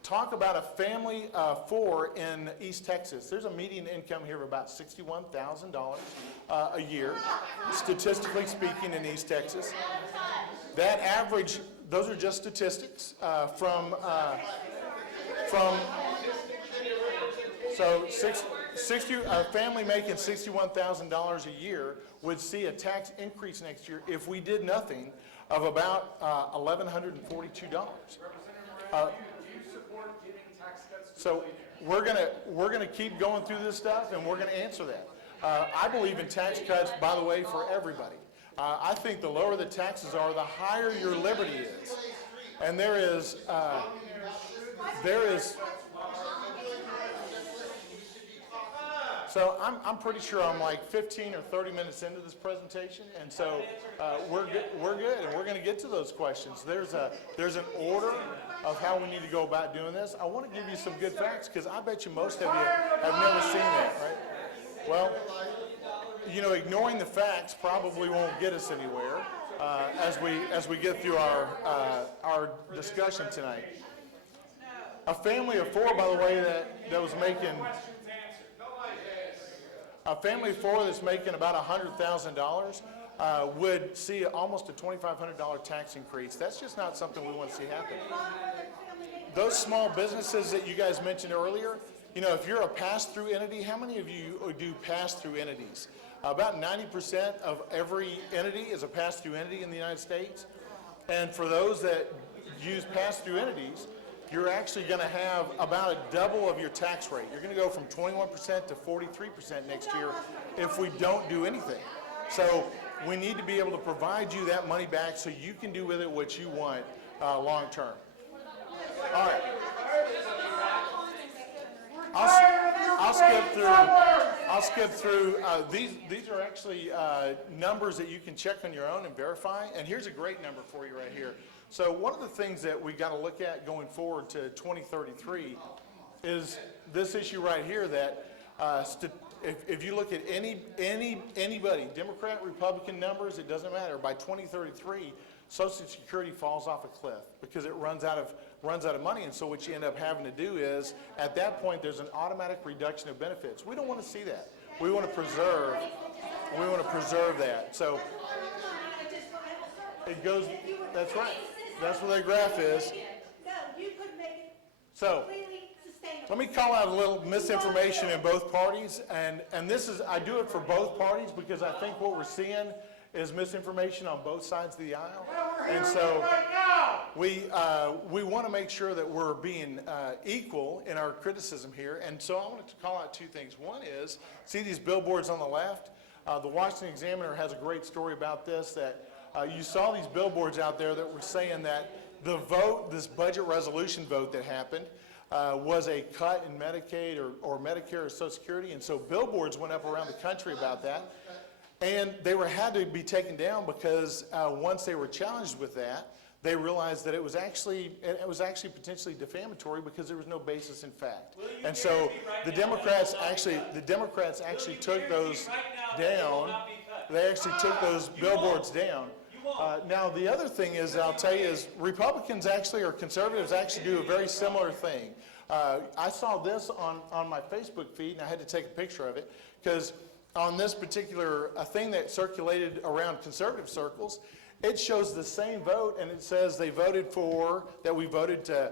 Talk about a family of 4 in East Texas. There's a median income here of about $61,000 a year, statistically speaking, in East Texas. That average, those are just statistics from a family making $61,000 a year would see a tax increase next year, if we did nothing, of about $1,142. So we're gonna keep going through this stuff, and we're gonna answer that. I believe in tax cuts, by the way, for everybody. I think the lower the taxes are, the higher your liberty is. And there is. So I'm pretty sure I'm like 15 or 30 minutes into this presentation, and so we're good, and we're going to get to those questions. There's an order of how we need to go about doing this. I want to give you some good facts, because I bet you most of you have never seen that, right? Well, ignoring the facts probably won't get us anywhere as we get through our discussion tonight. A family of 4, by the way, that was making. A family of 4 that's making about $100,000 would see almost a $2,500 tax increase. That's just not something we want to see happen. Those small businesses that you guys mentioned earlier, if you're a pass-through entity, how many of you do pass-through entities? About 90% of every entity is a pass-through entity in the United States. And for those that use pass-through entities, you're actually going to have about a double of your tax rate. You're going to go from 21% to 43% next year if we don't do anything. So we need to be able to provide you that money back so you can do with it what you want long term. All right. I'll skip through. These are actually numbers that you can check on your own and verify. And here's a great number for you right here. So one of the things that we got to look at going forward to 2033 is this issue right here, that if you look at anybody, Democrat, Republican numbers, it doesn't matter. By 2033, Social Security falls off a cliff because it runs out of money. And so what you end up having to do is, at that point, there's an automatic reduction of benefits. We don't want to see that. We want to preserve that. So it goes, that's right. That's what that graph is. No, you could make it So completely sustainable. let me call out a little misinformation in both parties, and this is, I do it for both parties because I think what we're seeing is misinformation on both sides of the aisle. And so we want to make sure that we're being equal in our criticism here. And so I wanted to call out two things. One is, see these billboards on the left? The Washington Examiner has a great story about this, that you saw these billboards out there that were saying that the vote, this budget resolution vote that happened, was a cut in Medicaid or Medicare or Social Security. And so billboards went up around the country about that. And they had to be taken down because once they were challenged with that, they realized that it was actually potentially defamatory because there was no basis in fact. And so the Democrats actually took those down. They actually took those billboards down. Now the other thing is, I'll tell you, is Republicans actually, or conservatives actually do a very similar thing. I saw this on my Facebook feed, and I had to take a picture of it because on this particular thing that circulated around conservative circles, it shows the same vote, and it says we voted to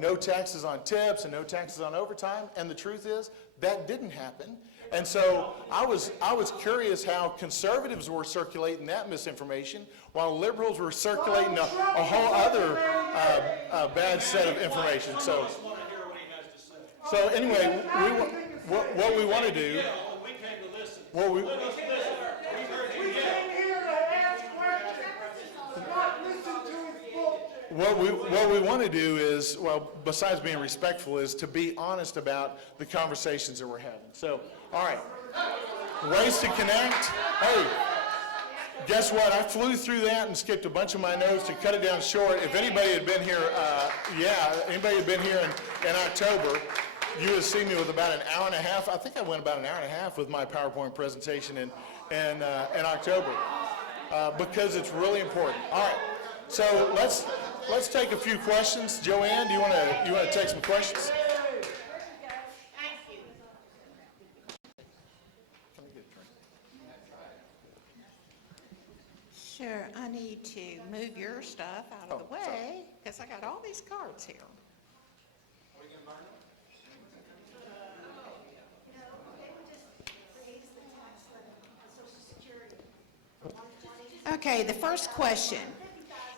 no taxes on tips and no taxes on overtime, and the truth is that didn't happen. And so I was curious how conservatives were circulating that misinformation while liberals were circulating a whole other bad set of information. So anyway, what we want to do. What we We came here to ask questions, not listen to his bullshit. What we want to do is, well, besides being respectful, is to be honest about the conversations that we're having. So, all right, ways to connect. Hey, guess what? I flew through that and skipped a bunch of my notes to cut it down short. If anybody had been here, anybody had been here in October, you would have seen me with about an hour and a half. I think I went about an hour and a half with my PowerPoint presentation in October because it's really important. All right, so let's take a few questions. Joanne, do you want to take some questions? Thank you. Sure, I need to move your stuff out of the way because I got all these cards here. Okay, the first question.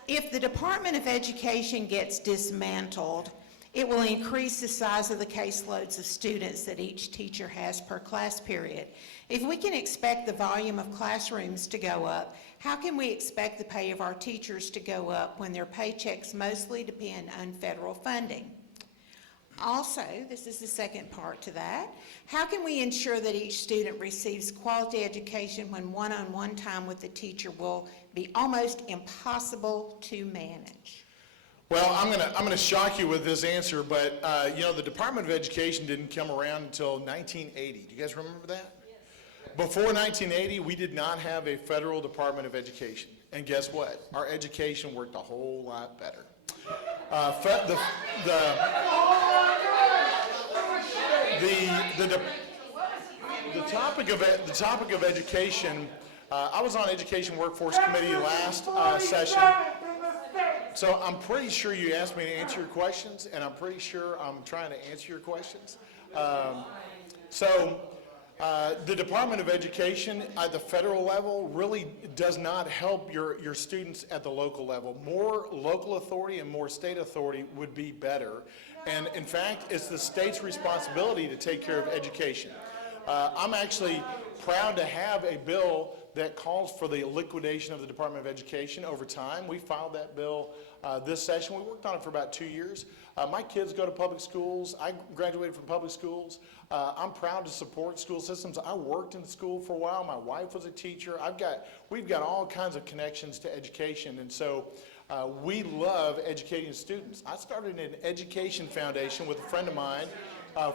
If the Department of Education gets dismantled, it will increase the size of the caseloads of students that each teacher has per class period. If we can expect the volume of classrooms to go up, how can we expect the pay of our teachers to go up when their paychecks mostly depend on federal funding? Also, this is the second part to that, how can we ensure that each student receives quality education when one-on-one time with the teacher will be almost impossible to manage? Well, I'm gonna shock you with this answer, but the Department of Education didn't come around until 1980. Do you guys remember that? Yes. Before 1980, we did not have a federal Department of Education, and guess what? Our education worked a whole lot better. The topic of education. I was on Education Workforce Committee last session. So I'm pretty sure you asked me to answer your questions, and I'm pretty sure I'm trying to answer your questions. The Department of Education at the federal level really does not help your students at the local level. More local authority and more state authority would be better. And in fact, it's the state's responsibility to take care of education. I'm actually proud to have a bill that calls for the liquidation of the Department of Education over time. We filed that bill this session. We worked on it for about 2 years. My kids go to public schools. I graduated from public schools. I'm proud to support school systems. I worked in school for a while. My wife was a teacher. We've got all kinds of connections to education, and so we love educating students. I started an education foundation with a friend of mine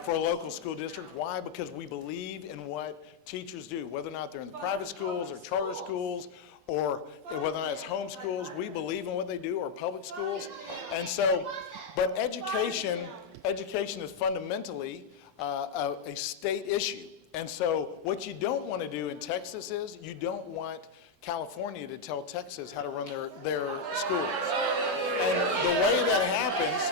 for a local school district. Why? Because we believe in what teachers do, whether or not they're in the private schools or charter schools, or whether or not it's home schools. We believe in what they do, or public schools. And so, but education is fundamentally a state issue. And so what you don't want to do in Texas is you don't want California to tell Texas how to run their schools. And the way that happens,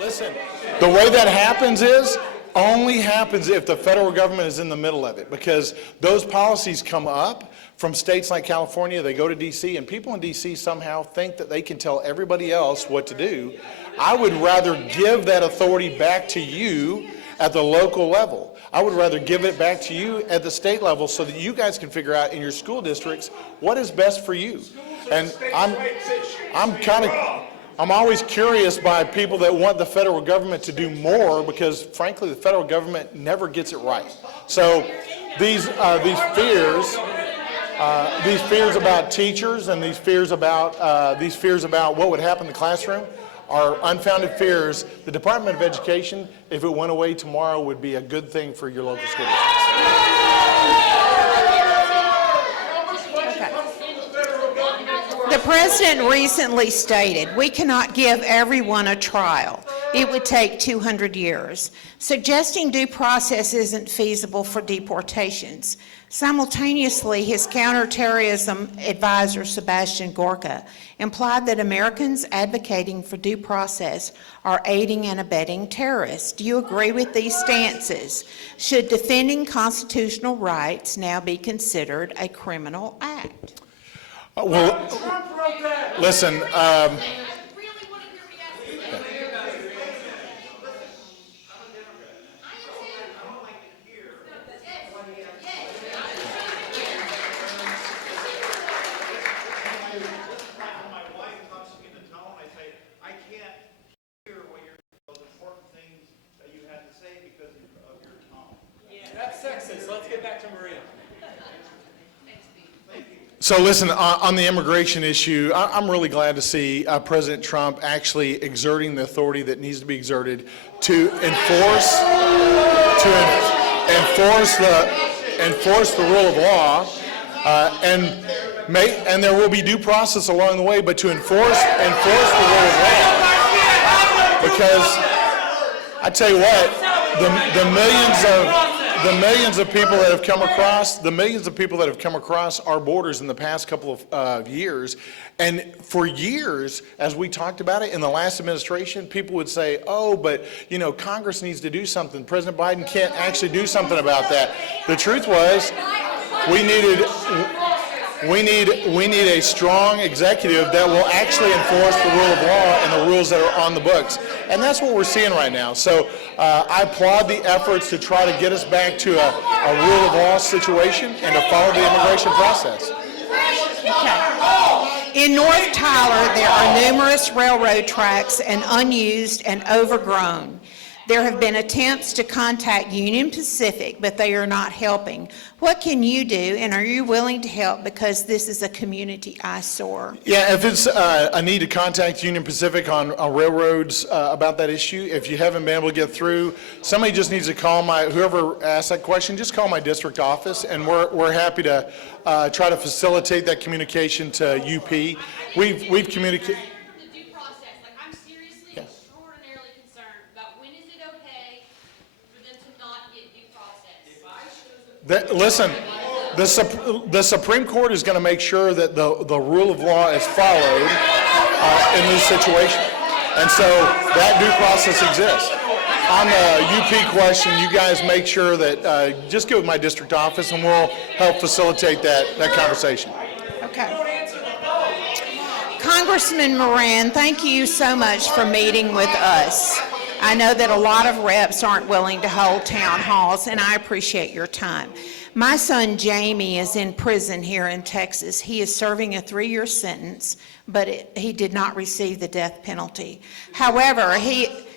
listen, the way that happens is only happens if the federal government is in the middle of it, because those policies come up from states like California, they go to D.C., and people in D.C. somehow think that they can tell everybody else what to do. I would rather give that authority back to you at the local level. I would rather give it back to you at the state level so that you guys can figure out in your school districts what is best for you. And I'm always curious by people that want the federal government to do more, because frankly the federal government never gets it right. So these fears about teachers and these fears about what would happen in the classroom are unfounded fears. The Department of Education, if it went away tomorrow, would be a good thing for your local school districts. The president recently stated, "We cannot give everyone a trial. It would take 200 years. Suggesting due process isn't feasible for deportations." Simultaneously, his counterterrorism advisor, Sebastian Gorka, implied that Americans advocating for due process are aiding and abetting terrorists. Do you agree with these stances? Should defending constitutional rights now be considered a criminal act? Well, listen, That's sexist. Let's get back to Maria. so listen, on the immigration issue, I'm really glad to see President Trump actually exerting the authority that needs to be exerted to enforce the rule of law, and there will be due process along the way, but to enforce the rule of law. Because I tell you what, the millions of people that have come across our borders in the past couple of years, and for years, as we talked about it in the last administration, people would say, "Oh, but Congress needs to do something. President Biden can't actually do something about that." The truth was, we need a strong executive that will actually enforce the rule of law and the rules that are on the books. And that's what we're seeing right now. So I applaud the efforts to try to get us back to a rule of law situation and to follow the immigration process. In North Tyler, there are numerous railroad tracks and unused and overgrown. There have been attempts to contact Union Pacific, but they are not helping. What can you do, and are you willing to help, because this is a community eyesore? Yeah, if it's a need to contact Union Pacific on railroads about that issue, if you haven't been able to get through, somebody just needs to call whoever asked that question, just call my district office, and we're happy to try to facilitate that communication to UP. We've communicated. Listen, the Supreme Court is going to make sure that the rule of law is followed in this situation. And so that due process exists. On the UP question, you guys make sure that, just go with my district office and we'll help facilitate that conversation. Okay. Congressman Moran, thank you so much for meeting with us. I know that a lot of reps aren't willing to hold town halls, and I appreciate your time. My son Jamie is in prison here in Texas. He is serving a 3-year sentence, but he did not receive the death penalty. However,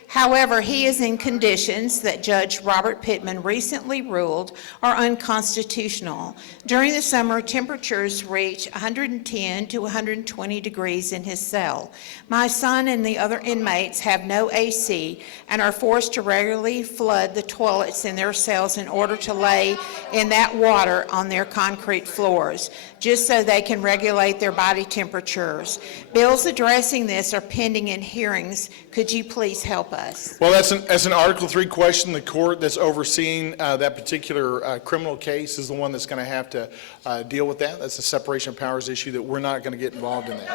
However, he is in conditions that Judge Robert Pittman recently ruled are unconstitutional. During the summer, temperatures reach 110 to 120 degrees in his cell. My son and the other inmates have no AC and are forced to regularly flood the toilets in their cells in order to lay in that water on their concrete floors, just so they can regulate their body temperatures. Bills addressing this are pending in hearings. Could you please help us? Well, that's an Article 3 question. The court that's overseeing that particular criminal case is the one that's going to have to deal with that. That's a separation of powers issue that we're not going to get involved in that.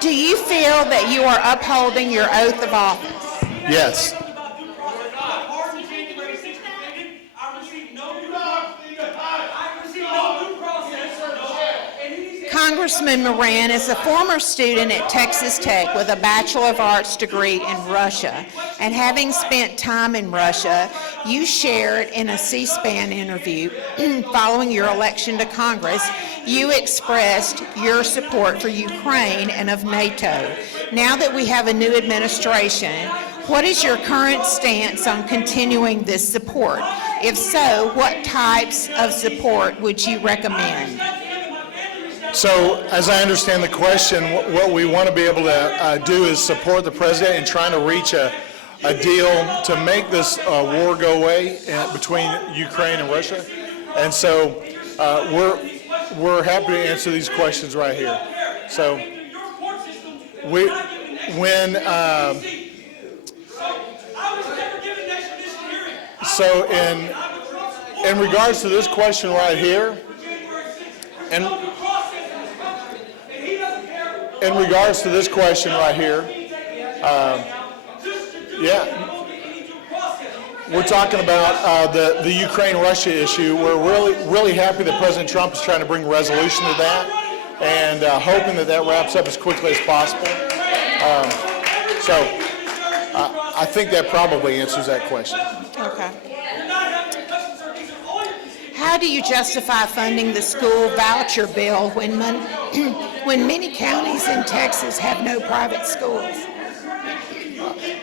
Do you feel that you are upholding your oath of office? Yes. Congressman Moran is a former student at Texas Tech with a Bachelor of Arts degree in Russia. And having spent time in Russia, you shared in a C-SPAN interview following your election to Congress, you expressed your support for Ukraine and of NATO. Now that we have a new administration, what is your current stance on continuing this support? If so, what types of support would you recommend? So, as I understand the question, what we want to be able to do is support the president in trying to reach a deal to make this war go away between Ukraine and Russia. And so we're happy to answer these questions right here. So in regards to this question right here, in regards to this question right here, we're talking about the Ukraine-Russia issue. We're really happy that President Trump is trying to bring resolution to that, and hoping that wraps up as quickly as possible. I think that probably answers that question. Okay. How do you justify funding the school voucher bill when many counties in Texas have no private schools?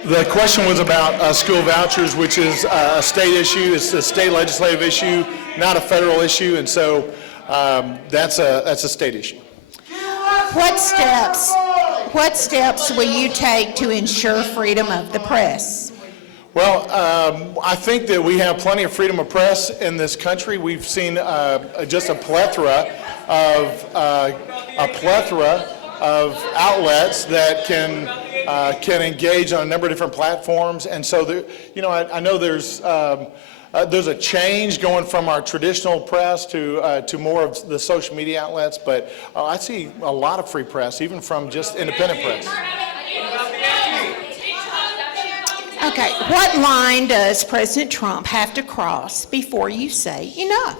The question was about school vouchers, which is a state issue. It's a state legislative issue, not a federal issue, and so that's a state issue. What steps will you take to ensure freedom of the press? Well, I think that we have plenty of freedom of press in this country. We've seen just a plethora of outlets that can engage on a number of different platforms, and so I know there's a change going from our traditional press to more of the social media outlets, but I see a lot of free press, even from just independent press. Okay, what line does President Trump have to cross before you say enough?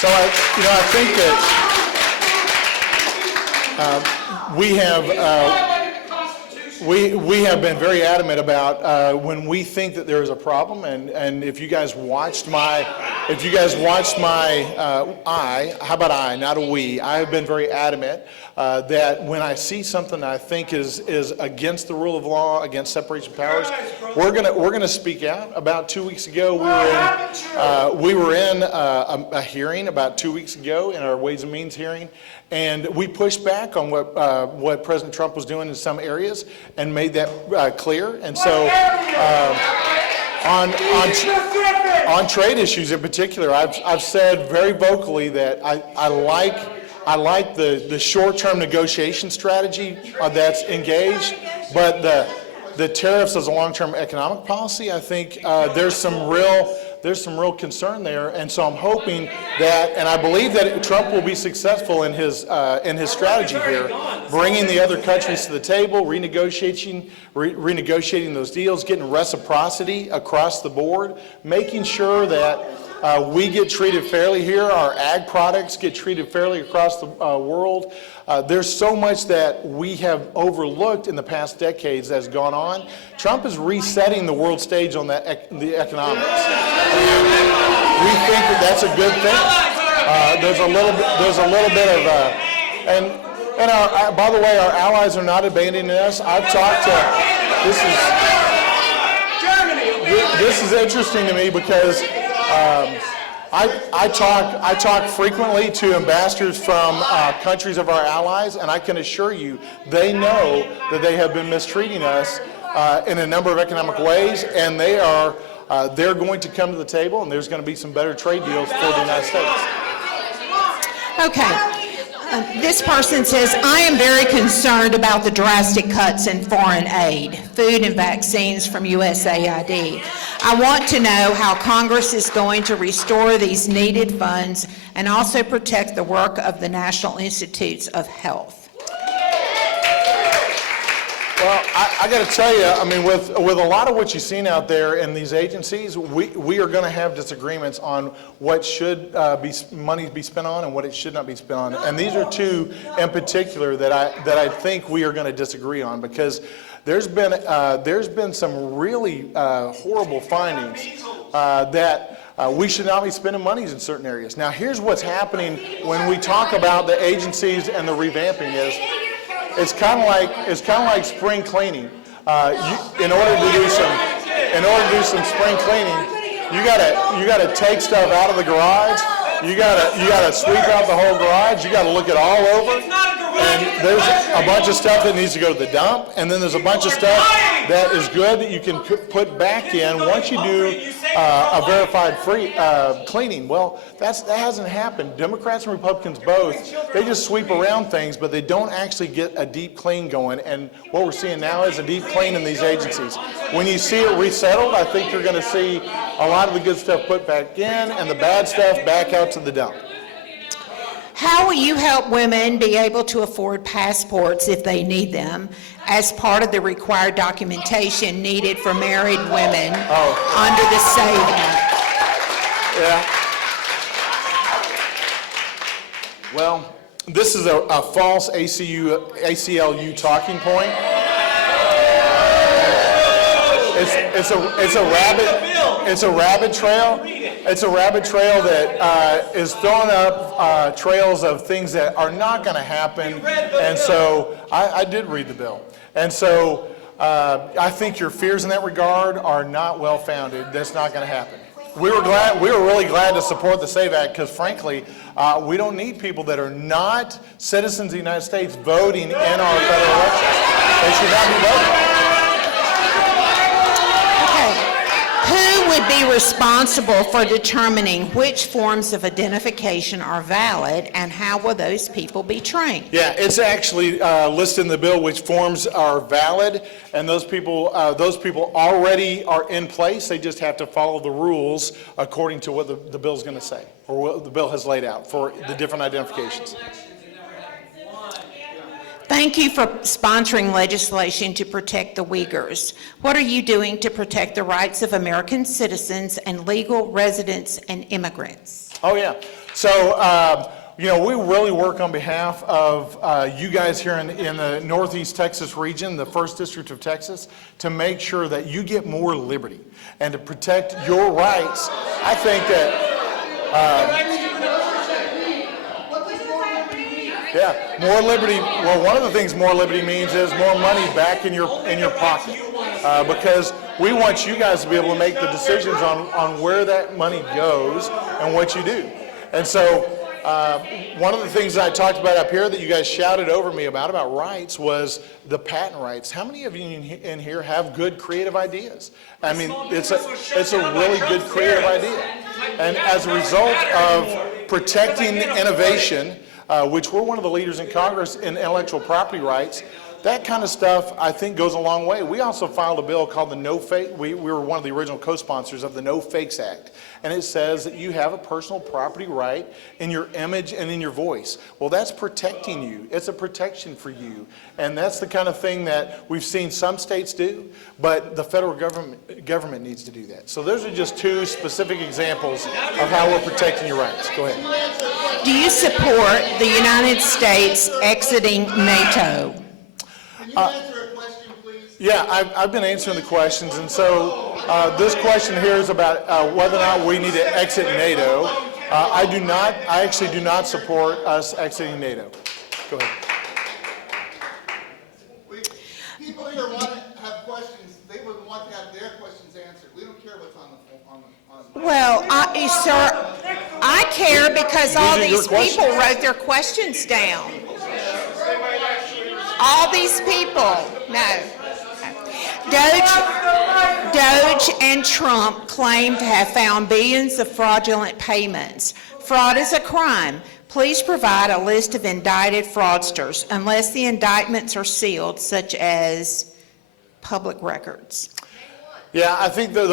So I think that we have been very adamant about when we think that there is a problem, and if you guys watched my how about I, not a we, I have been very adamant that when I see something that I think is against the rule of law, against separation of powers, we're gonna speak out. About 2 weeks ago, we were in a hearing about 2 weeks ago in our Ways and Means hearing, and we pushed back on what President Trump was doing in some areas and made that clear. And so on trade issues in particular, I've said very vocally that I like the short-term negotiation strategy that's engaged, but the tariffs as a long-term economic policy, I think there's some real concern there, and so I'm hoping that, and I believe that Trump will be successful in his strategy here, bringing the other countries to the table, renegotiating those deals, getting reciprocity across the board, making sure that we get treated fairly here, our ag products get treated fairly across the world. There's so much that we have overlooked in the past decades that has gone on. Trump is resetting the world stage on the economics. And we think that that's a good thing. There's a little bit of, and by the way, our allies are not abandoning us. I've talked to, this is interesting to me because I talk frequently to ambassadors from countries of our allies, and I can assure you, they know that they have been mistreating us in a number of economic ways, and they're going to come to the table, and there's going to be some better trade deals for the United States. Okay. This person says, I am very concerned about the drastic cuts in foreign aid, food and vaccines from USAID. I want to know how Congress is going to restore these needed funds and also protect the work of the National Institutes of Health. Well, I got to tell you, I mean, with a lot of what you've seen out there in these agencies, we are going to have disagreements on what should money be spent on and what it should not be spent on. And these are two in particular that I think we are going to disagree on, because there's been some really horrible findings that we should not be spending monies in certain areas. Now, here's what's happening when we talk about the agencies and the revamping is. It's kind of like spring cleaning. In order to do some spring cleaning, you gotta take stuff out of the garage. You gotta sweep out the whole garage. You gotta look it all over. And there's a bunch of stuff that needs to go to the dump, and then there's a bunch of stuff that is good that you can put back in once you do a verified free cleaning. Well, that hasn't happened. Democrats and Republicans both, they just sweep around things, but they don't actually get a deep clean going. And what we're seeing now is a deep clean in these agencies. When you see it resettled, I think you're going to see a lot of the good stuff put back in and the bad stuff back out to the dump. How will you help women be able to afford passports if they need them as part of the required documentation needed for married women under the SAVE Act? Yeah. Well, this is a false ACLU talking point. It's a rabbit trail. It's a rabbit trail that is throwing up trails of things that are not going to happen. And so I did read the bill. And so I think your fears in that regard are not well founded. That's not going to happen. We were really glad to support the SAVE Act because, frankly, we don't need people that are not citizens of the United States voting in our federal elections. They should not be voting. Who would be responsible for determining which forms of identification are valid, and how will those people be trained? Yeah, it's actually listed in the bill which forms are valid, and those people already are in place. They just have to follow the rules according to what the bill's going to say, or what the bill has laid out for the different identifications. Thank you for sponsoring legislation to protect the Uyghurs. What are you doing to protect the rights of American citizens and legal residents and immigrants? Oh, yeah. So, we really work on behalf of you guys here in the Northeast Texas region, the 1st District of Texas, to make sure that you get more liberty and to protect your rights. I think that... Yeah, more liberty. Well, one of the things more liberty means is more money back in your pocket, because we want you guys to be able to make the decisions on where that money goes and what you do. And so one of the things that I talked about up here that you guys shouted over me about rights was the patent rights. How many of you in here have good creative ideas? I mean, it's a really good creative idea. And as a result of protecting innovation, which we're one of the leaders in Congress in intellectual property rights, that kind of stuff, I think, goes a long way. We also filed a bill called the No Fake. We were one of the original co-sponsors of the No Fakes Act. And it says that you have a personal property right in your image and in your voice. Well, that's protecting you. It's a protection for you. And that's the kind of thing that we've seen some states do, but the federal government needs to do that. So those are just two specific examples of how we're protecting your rights. Go ahead. Do you support the United States exiting NATO? Can you answer a question, please? Yeah, I've been answering the questions, and so this question here is about whether or not we need to exit NATO. I actually do not support us exiting NATO. Go ahead. People here want to have questions, they would want to have their questions answered. We don't care what's on the. Well, sir, I care because all These are your these people questions. wrote their questions down. All these people, no. Doge and Trump claim to have found billions of fraudulent payments. Fraud is a crime. Please provide a list of indicted fraudsters unless the indictments are sealed, such as public records. Yeah, I think that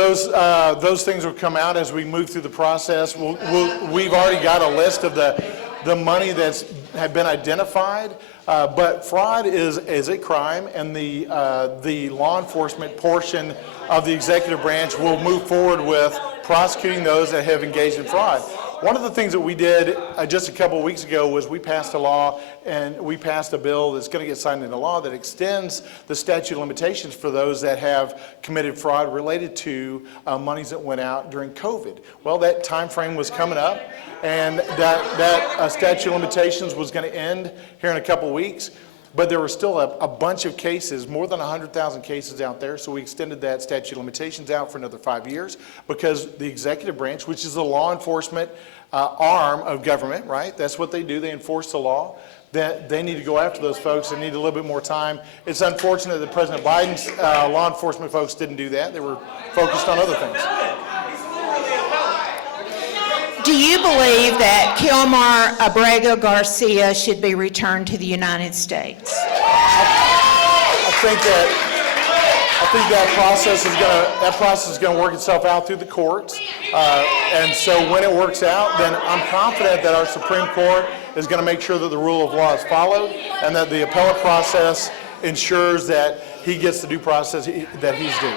those things will come out as we move through the process. We've already got a list of the money that's have been identified, but fraud is a crime, and the law enforcement portion of the executive branch will move forward with prosecuting those that have engaged in fraud. One of the things that we did just a couple of weeks ago was we passed a law, and we passed a bill that's going to get signed into law that extends the statute of limitations for those that have committed fraud related to monies that went out during COVID. Well, that time frame was coming up, and that statute of limitations was going to end here in a couple of weeks. But there were still a bunch of cases, more than 100,000 cases out there, so we extended that statute of limitations out for another 5 years because the executive branch, which is the law enforcement arm of government, right? That's what they do, they enforce the law. That they need to go after those folks and need a little bit more time. It's unfortunate that President Biden's law enforcement folks didn't do that. They were focused on other things. Do you believe that Kilmar Abrego Garcia should be returned to the United States? I think that process is going to work itself out through the courts, and so when it works out, then I'm confident that our Supreme Court is going to make sure that the rule of law is followed, and that the appellate process ensures that he gets the due process that he's due.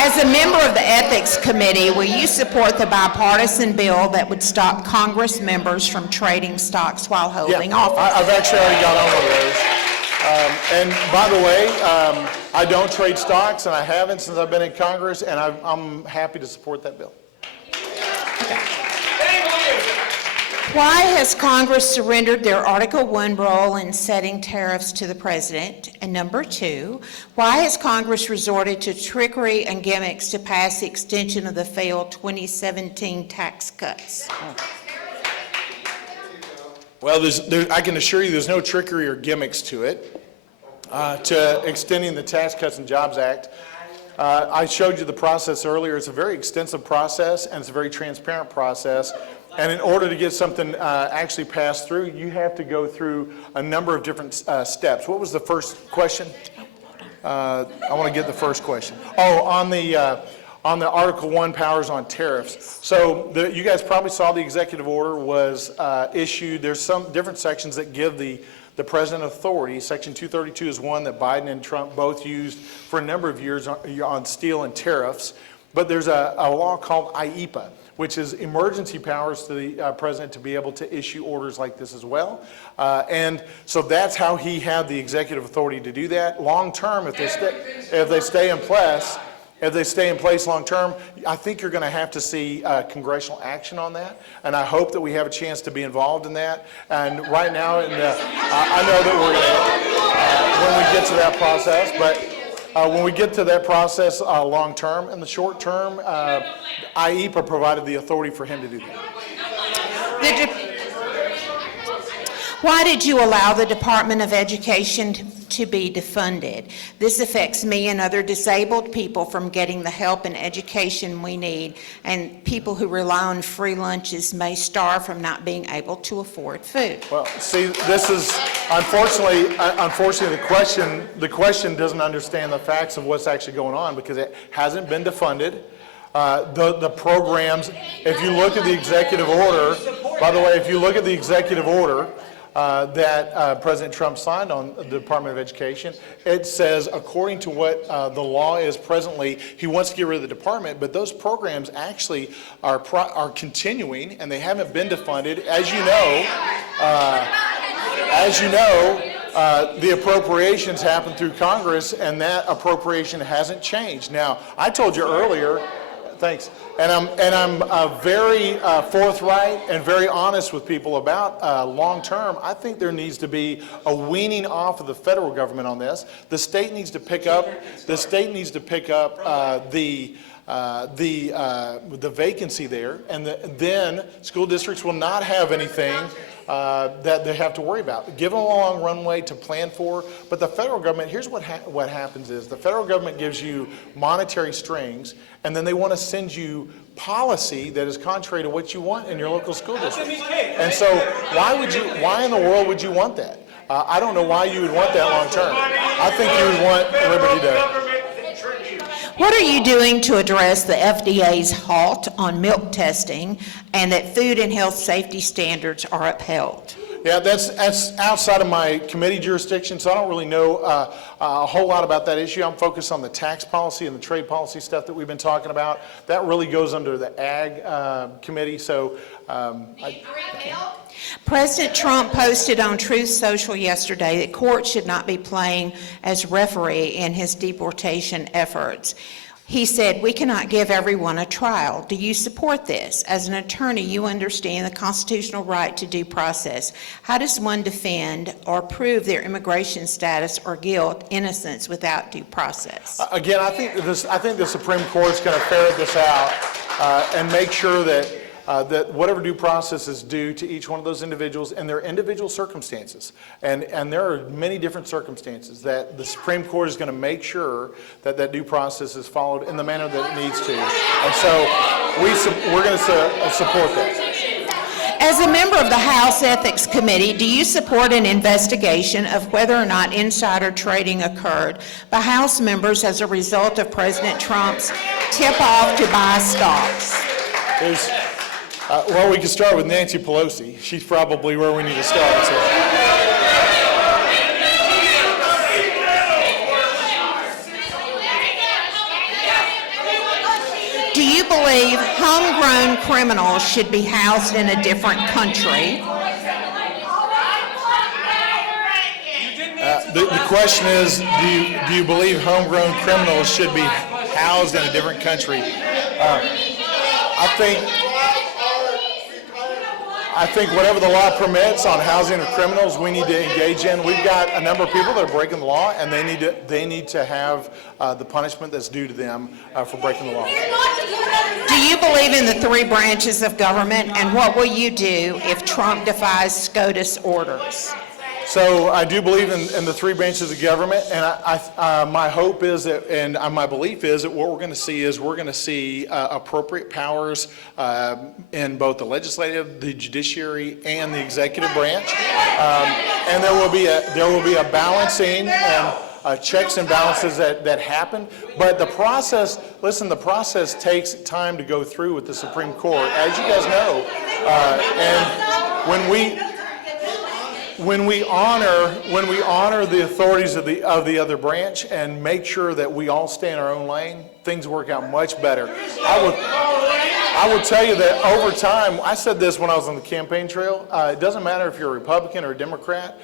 As a member of the Ethics Committee, will you support the bipartisan bill that would stop Congress members from trading stocks while holding office? I've actually already got on one of those. And by the way, I don't trade stocks, and I haven't since I've been in Congress, and I'm happy to support that bill. Why has Congress surrendered their Article I role in setting tariffs to the president? And number two, why has Congress resorted to trickery and gimmicks to pass the extension of the failed 2017 tax cuts? Well, I can assure you there's no trickery or gimmicks to it, to extending the Tax Cuts and Jobs Act. I showed you the process earlier. It's a very extensive process, and it's a very transparent process. And in order to get something actually passed through, you have to go through a number of different steps. What was the first question? I want to get the first question. Oh, on the Article I powers on tariffs. So you guys probably saw the executive order was issued. There's some different sections that give the president authority. Section 232 is one that Biden and Trump both used for a number of years on steel and tariffs. But there's a law called IEPA, which is emergency powers to the president to be able to issue orders like this as well. And so that's how he had the executive authority to do that. Long term, if they stay in place long term, I think you're going to have to see congressional action on that. And I hope that we have a chance to be involved in that. And right now, I know that we're going to, when we get to that process, but when we get to that process long term, in the short term, IEPA provided the authority for him to do that. Why did you allow the Department of Education to be defunded? This affects me and other disabled people from getting the help and education we need, and people who rely on free lunches may starve from not being able to afford food. Well, see, this is, unfortunately, the question doesn't understand the facts of what's actually going on because it hasn't been defunded. The programs, if you look at the executive order, by the way, if you look at the executive order that President Trump signed on the Department of Education, it says, according to what the law is presently, he wants to get rid of the department, but those programs actually are continuing, and they haven't been defunded. As you know, the appropriations happen through Congress, and that appropriation hasn't changed. Now, I told you earlier, Thanks. And I'm very forthright and very honest with people about long term. I think there needs to be a weaning off of the federal government on this. The state needs to pick up. The state needs to pick up the vacancy there, and then school districts will not have anything that they have to worry about. Give them a long runway to plan for, but the federal government, here's what happens is the federal government gives you monetary strings, and then they want to send you policy that is contrary to what you want in your local school district. And so why in the world would you want that? I don't know why you would want that long term. I think you would want liberty to. What are you doing to address the FDA's halt on milk testing and that food and health safety standards are upheld? Yeah, that's outside of my committee jurisdiction, so I don't really know a whole lot about that issue. I'm focused on the tax policy and the trade policy stuff that we've been talking about. That really goes under the Ag Committee, so. President Trump posted on Truth Social yesterday that courts should not be playing as referee in his deportation efforts. He said, "We cannot give everyone a trial." Do you support this? As an attorney, you understand the constitutional right to due process. How does one defend or prove their immigration status or guilt, innocence, without due process? Again, I think the Supreme Court's going to ferret this out and make sure that whatever due process is due to each one of those individuals and their individual circumstances. And there are many different circumstances that the Supreme Court is going to make sure that due process is followed in the manner that it needs to. And so we're going to support that. As a member of the House Ethics Committee, do you support an investigation of whether or not insider trading occurred by House members as a result of President Trump's tip-off to buy stocks? Well, we can start with Nancy Pelosi. She's probably where we need to start. So. Do you believe homegrown criminals should be housed in a different country? The question is, do you believe homegrown criminals should be housed in a different country? I think whatever the law permits on housing of criminals, we need to engage in. We've got a number of people that are breaking the law, and they need to have the punishment that's due to them for breaking the law. Do you believe in the three branches of government, and what will you do if Trump defies SCOTUS orders? So I do believe in the three branches of government, and my hope is that, and my belief is that what we're going to see appropriate powers in both the legislative, the judiciary, and the executive branch, and there will be a balancing and checks and balances that happen. But the process takes time to go through with the Supreme Court, as you guys know, and when we honor the authorities of the other branch and make sure that we all stay in our own lane, things work out much better. I would tell you that over time, I said this when I was on the campaign trail, it doesn't matter if you're a Republican or a Democrat,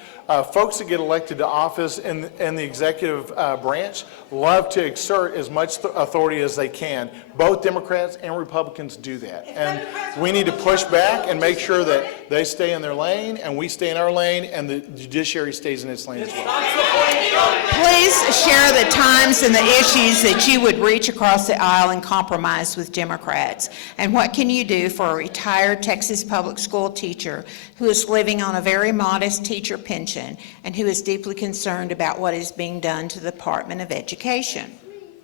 folks that get elected to office in the executive branch love to exert as much authority as they can. Both Democrats and Republicans do that. And we need to push back and make sure that they stay in their lane and we stay in our lane and the judiciary stays in its lane as well. Please share the times and the issues that you would reach across the aisle and compromise with Democrats. And what can you do for a retired Texas public school teacher who is living on a very modest teacher pension and who is deeply concerned about what is being done to the Department of Education?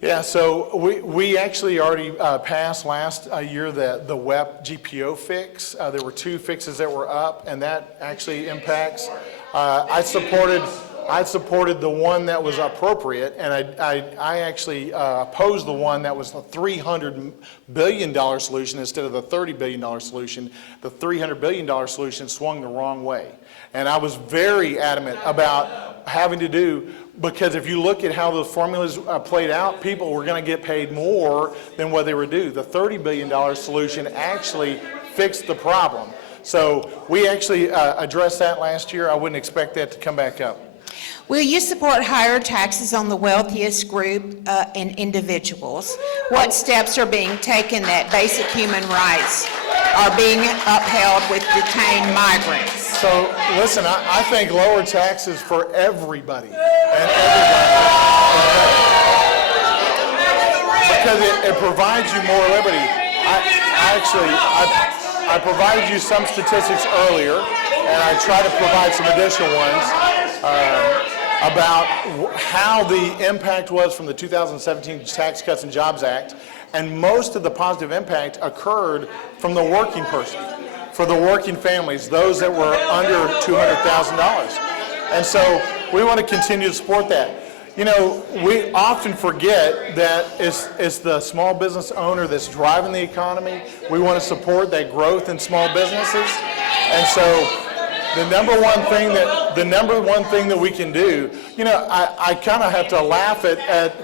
Yeah, so we actually already passed last year the WEP GPO fix. There were 2 fixes that were up, and that actually impacts. I supported the one that was appropriate, and I actually opposed the one that was a $300 billion solution instead of the $30 billion solution. The $300 billion solution swung the wrong way. And I was very adamant about having to do, because if you look at how the formulas played out, people were going to get paid more than what they were due. The $30 billion solution actually fixed the problem. So we actually addressed that last year. I wouldn't expect that to come back up. Will you support higher taxes on the wealthiest group and individuals? What steps are being taken that basic human rights are being upheld with detained migrants? So, listen, I think lower taxes for everybody, and everybody, because it provides you more liberty. I provided you some statistics earlier, and I try to provide some additional ones about how the impact was from the 2017 Tax Cuts and Jobs Act, and most of the positive impact occurred from the working person, for the working families, those that were under $200,000. And so we want to continue to support that. You know, we often forget that it's the small business owner that's driving the economy. We want to support that growth in small businesses. And so the number one thing that we can do, you know, I kind of have to laugh at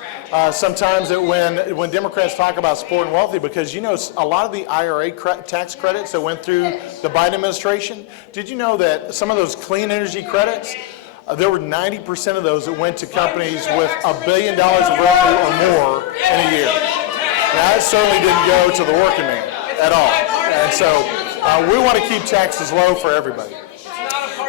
sometimes that when Democrats talk about supporting wealthy, because, you know, a lot of the IRA tax credits that went through the Biden administration, did you know that some of those clean energy credits, there were 90% of those that went to companies with $1 billion of revenue or more in a year. Now, that certainly didn't go to the working man at all. And so we want to keep taxes low for everybody.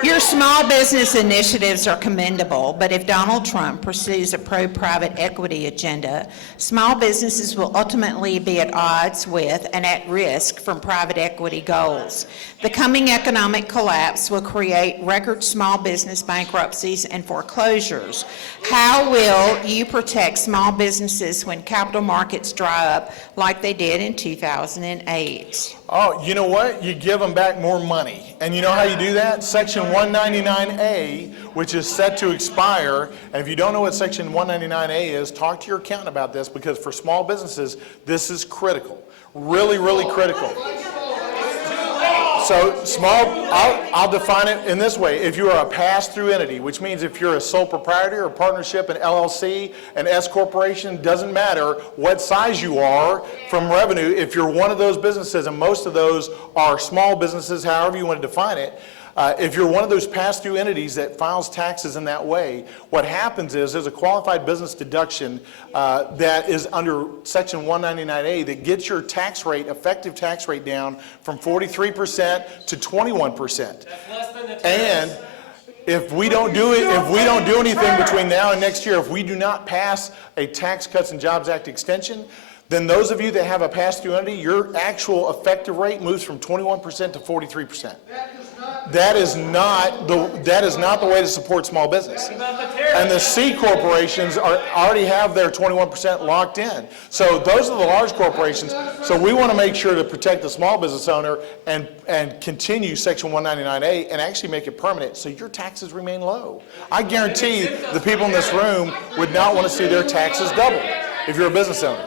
Your small business initiatives are commendable, but if Donald Trump pursues a pro-private equity agenda, small businesses will ultimately be at odds with and at risk from private equity goals. The coming economic collapse will create record small business bankruptcies and foreclosures. How will you protect small businesses when capital markets dry up like they did in 2008? Oh, you know what? You give them back more money. And you know how you do that? Section 199A, which is set to expire. And if you don't know what Section 199A is, talk to your accountant about this, because for small businesses, this is critical. Really, really critical. So I'll define it in this way. If you are a pass-through entity, which means if you're a sole proprietor, a partnership, an LLC, an S corporation, doesn't matter what size you are from revenue, if you're one of those businesses, and most of those are small businesses, however you want to define it, if you're one of those pass-through entities that files taxes in that way, what happens is there's a qualified business deduction that is under Section 199A that gets your tax rate, effective tax rate, down from 43% to 21%. That's less than the And if we don't do anything between now and next year, if we do not pass a Tax Cuts and Jobs Act extension, then those of you that have a pass-through entity, your actual effective rate moves from 21% to 43%. That is not the way to support small business. And the C corporations already have their 21% locked in. So those are the large corporations. So we want to make sure to protect the small business owner and continue Section 199A and actually make it permanent so your taxes remain low. I guarantee the people in this room would not want to see their taxes double if you're a business owner.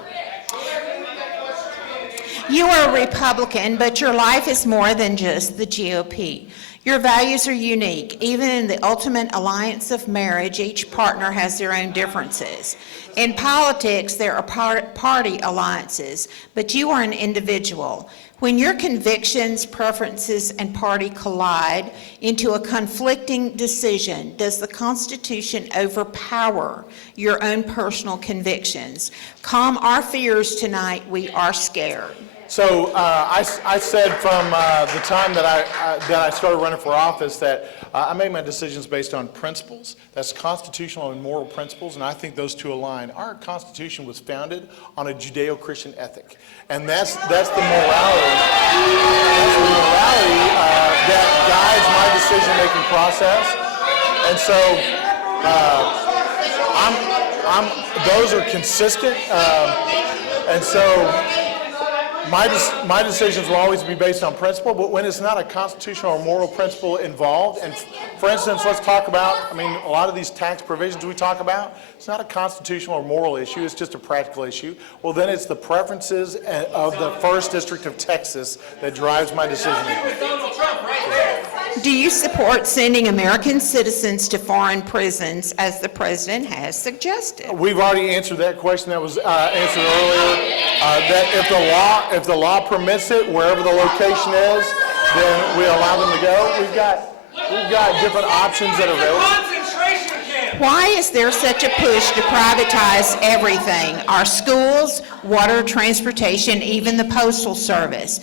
You are a Republican, but your life is more than just the GOP. Your values are unique. Even in the ultimate alliance of marriage, each partner has their own differences. In politics, there are party alliances, but you are an individual. When your convictions, preferences, and party collide into a conflicting decision, does the Constitution overpower your own personal convictions? Calm our fears tonight. We are scared. So I said from the time that I started running for office that I made my decisions based on principles. That's constitutional and moral principles, and I think those two align. Our Constitution was founded on a Judeo-Christian ethic, and that's the morality. That's the morality that guides my decision-making process. And so those are consistent, and so. My decisions will always be based on principle, but when it's not a constitutional or moral principle involved, and for instance, let's talk about, a lot of these tax provisions we talk about, it's not a constitutional or moral issue, it's just a practical issue. Well, then it's the preferences of the 1st District of Texas that drives my decision making. Do you support sending American citizens to foreign prisons as the president has suggested? We've already answered that question that was answered earlier. That if the law permits it, wherever the location is, then we allow them to go. We've got different options that are available. Concentration Why is there such a push to privatize everything? Our schools, water, transportation, even the postal service.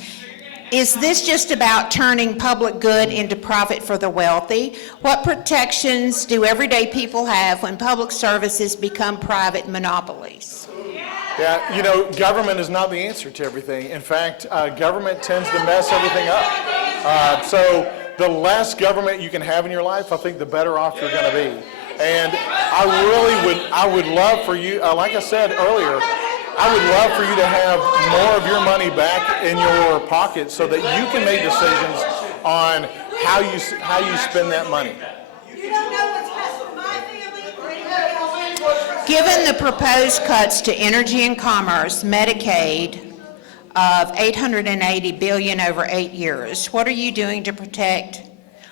Is this just about turning public good into profit for the wealthy? What protections do everyday people have when public services become private monopolies? Yeah, you know, government is not the answer to everything. In fact, government tends to mess everything up. So the less government you can have in your life, I think the better off you're going to be. And I would love for you, like I said earlier, I would love for you to have more of your money back in your pocket so that you can make decisions on how you spend that money. You don't know what's best for my family or anybody else. Given the proposed cuts to energy and commerce, Medicaid of $880 billion over 8 years, what are you doing to protect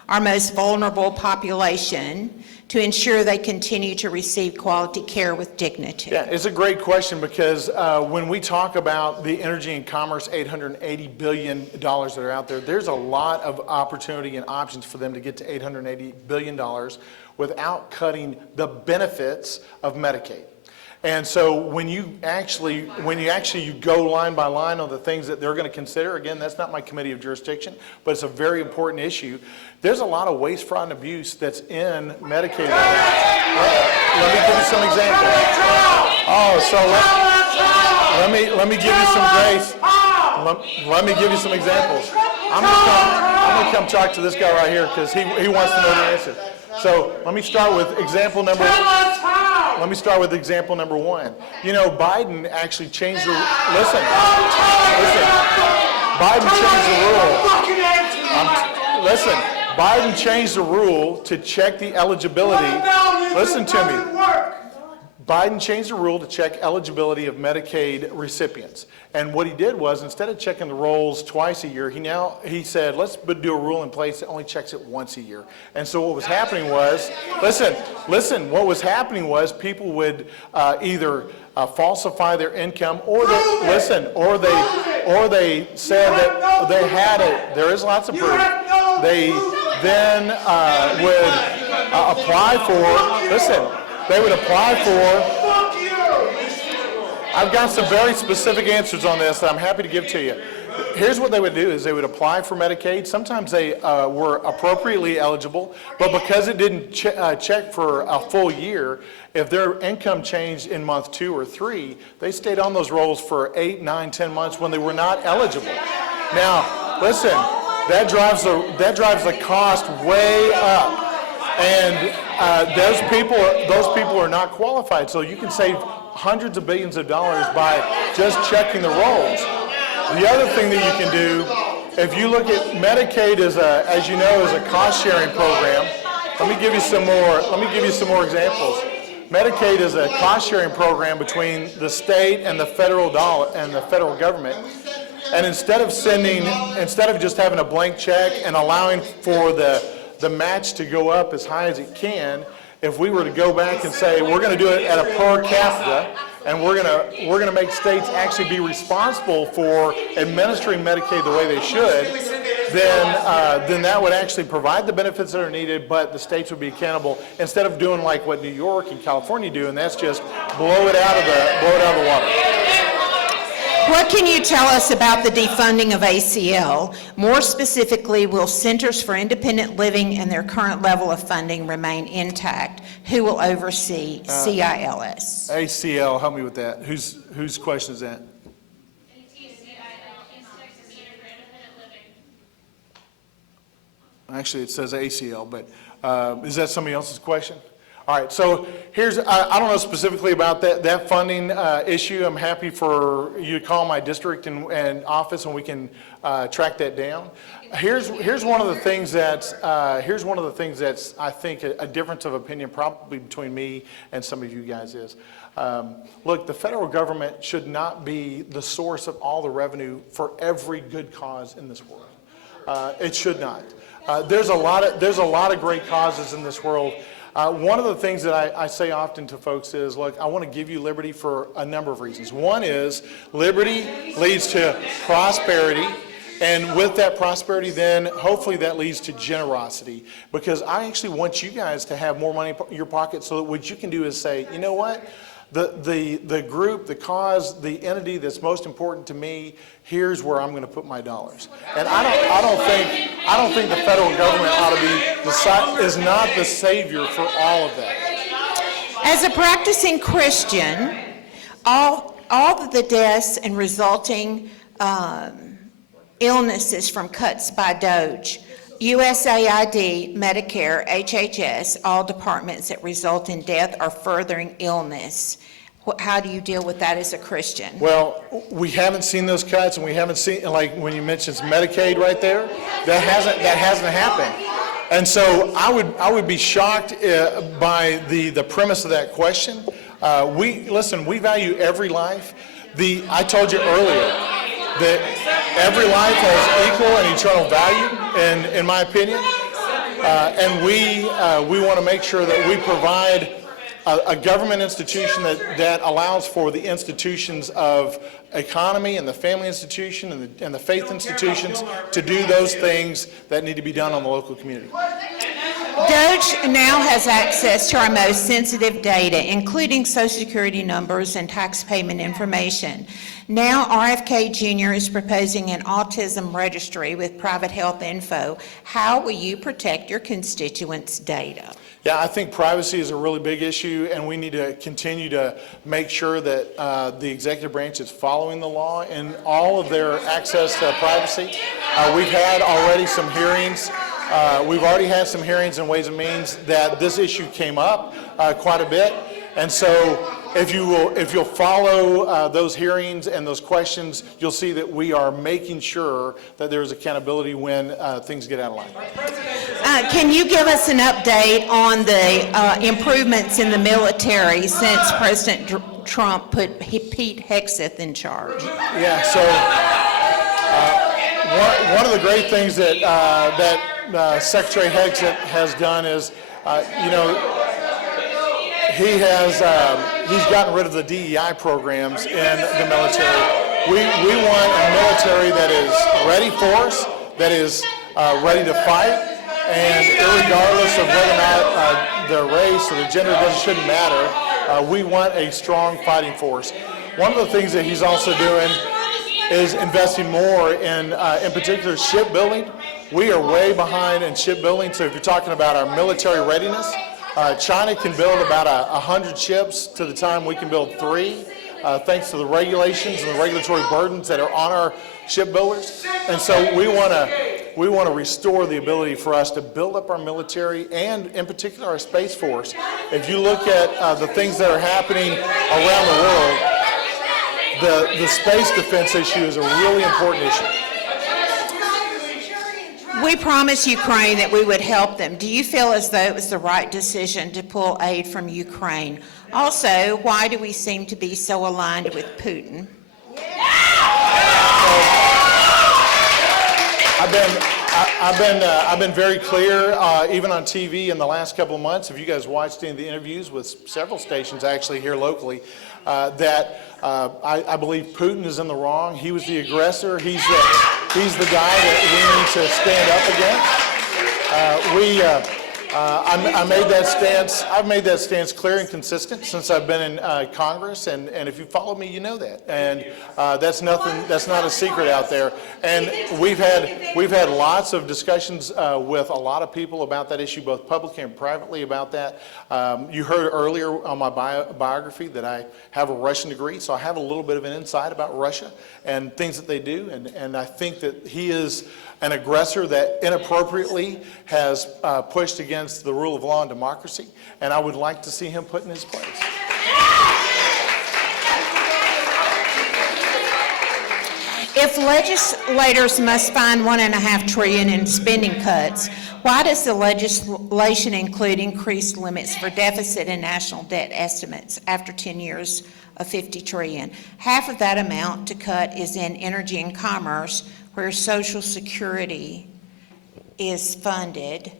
our most vulnerable population to ensure they continue to receive quality care with dignity? Yeah, it's a great question because when we talk about the energy and commerce $880 billion that are out there, there's a lot of opportunity and options for them to get to $880 billion without cutting the benefits of Medicaid. And so when you actually go line by line on the things that they're going to consider, again, that's not my committee of jurisdiction, but it's a very important issue. There's a lot of waste, fraud, and abuse that's in Medicaid right now. Let me give you some examples. Oh, so let me give you some grace. Let me give you some examples. I'm going to come talk to this guy right here because he wants to know the answer. So let me start with example number. Let me start with example number one. You know, Biden actually changed the. Listen. Biden changed the rule. Listen. Biden changed the rule to check the eligibility. Listen to me. Biden changed the rule to check eligibility of Medicaid recipients. And what he did was, instead of checking the rolls twice a year, he said, let's do a rule in place that only checks it once a year. And so what was happening was, what was happening was people would either falsify their income, or they said that they had it. There is lots of proof. They then would apply for, they would apply for, I've got some very specific answers on this that I'm happy to give to you. Here's what they would do is they would apply for Medicaid. Sometimes they were appropriately eligible, but because it didn't check for a full year, if their income changed in month 2 or 3, they stayed on those rolls for 8, 9, 10 months when they were not eligible. Now, listen, that drives the cost way up. And those people are not qualified. So you can save hundreds of billions of dollars by just checking the rolls. The other thing that you can do, if you look at Medicaid as you know, is a cost-sharing program. Let me give you some more examples. Medicaid is a cost-sharing program between the state and the federal government. And instead of just having a blank check and allowing for the match to go up as high as it can, if we were to go back and say we're going to do it at a per capita, and we're going to make states actually be responsible for administering Medicaid the way they should, then that would actually provide the benefits that are needed, but the states would be accountable instead of doing like what New York and California do, and that's just blow it out of the water. What can you tell us about the defunding of ACL? More specifically, will Centers for Independent Living and their current level of funding remain intact? Who will oversee CILS? ACL, help me with that. Whose question is that? Actually, it says ACL, but is that somebody else's question? All right, so I don't know specifically about that funding issue. I'm happy for you to call my district and office, and we can track that down. Here's one of the things that's I think a difference of opinion probably between me and some of you guys is. Look, the federal government should not be the source of all the revenue for every good cause in this world. It should not. There's a lot of great causes in this world. One of the things that I say often to folks is, look, I want to give you liberty for a number of reasons. One is liberty leads to prosperity, And with that prosperity, then hopefully that leads to generosity, because I actually want you guys to have more money in your pocket, so that what you can do is say, you know what? The group, the cause, the entity that's most important to me, here's where I'm going to put my dollars. And I don't think the federal government ought to be is not the savior for all of that. As a practicing Christian, all of the deaths and resulting illnesses from cuts by DOGE, USAID, Medicare, HHS, all departments that result in death or furthering illness. How do you deal with that as a Christian? Well, we haven't seen those cuts, and we haven't seen, like when you mentioned Medicaid right there, that hasn't happened. And so I would be shocked by the premise of that question. We value every life. I told you earlier that every life has equal and eternal value, in my opinion. And we want to make sure that we provide a government institution that allows for the institutions of economy and the family institution and the faith institutions to do those things that need to be done on the local community. DOGE now has access to our most sensitive data, including Social Security numbers and tax payment information. Now, RFK Jr. is proposing an autism registry with private health info. How will you protect your constituents' data? Yeah, I think privacy is a really big issue, and we need to continue to make sure that the executive branch is following the law in all of their access to privacy. We've had already some hearings. We've already had some hearings in Ways and Means that this issue came up quite a bit. And so if you'll follow those hearings and those questions, you'll see that we are making sure that there is accountability when things get out of line. Can you give us an update on the improvements in the military since President Trump put Pete Hegseth in charge? Yeah, so one of the great things that Secretary Hegseth has done is, he's gotten rid of the DEI programs in the military. We want a military that is ready for us, that is ready to fight, and regardless of whether or not their race or their gender shouldn't matter, we want a strong fighting force. One of the things that he's also doing is investing more in particular shipbuilding. We are way behind in shipbuilding, so if you're talking about our military readiness, China can build about 100 ships to the time we can build 3, thanks to the regulations and the regulatory burdens that are on our shipbuilders. And so we want to restore the ability for us to build up our military and, in particular, our Space Force. If you look at the things that are happening around the world, the space defense issue is a really important issue. We promised Ukraine that we would help them. Do you feel as though it was the right decision to pull aid from Ukraine? Also, why do we seem to be so aligned with Putin? I've been very clear, even on TV in the last couple of months. If you guys watched any of the interviews with several stations actually here locally, that I believe Putin is in the wrong. He was the aggressor. He's the guy that we need to stand up against. I made that stance. I've made that stance clear and consistent since I've been in Congress, and if you follow me, you know that. And that's nothing. That's not a secret out there. And we've had lots of discussions with a lot of people about that issue, both publicly and privately about that. You heard earlier on my biography that I have a Russian degree, so I have a little bit of an insight about Russia and things that they do. And I think that he is an aggressor that inappropriately has pushed against the rule of law and democracy, and I would like to see him put in his place. If legislators must find $1.5 trillion in spending cuts, why does the legislation include increased limits for deficit and national debt estimates after 10 years of $50 trillion? Half of that amount to cut is in energy and commerce, where Social Security is funded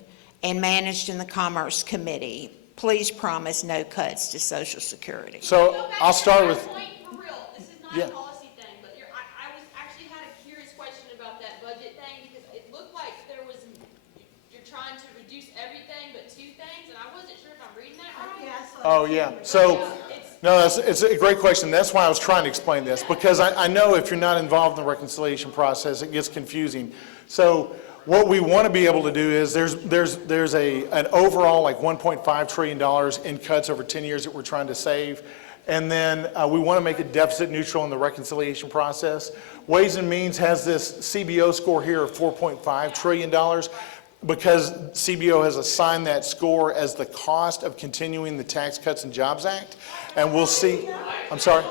and managed in the Commerce Committee. Please promise no cuts to Social Security. So I'll start with. For real, this is not a policy thing, but I was actually had a curious question about that budget Oh, yeah. So, no, it's a great question. That's why I was trying to explain this, because I know if you're not involved in the reconciliation process, it gets confusing. So what we want to be able to do is there's an overall like $1.5 trillion in cuts over 10 years that we're trying to save. And then we want to make it deficit neutral in the reconciliation process. Ways and Means has this CBO score here of $4.5 trillion because CBO has assigned that score as the cost of continuing the Tax Cuts and Jobs Act. And we'll see. I'm sorry.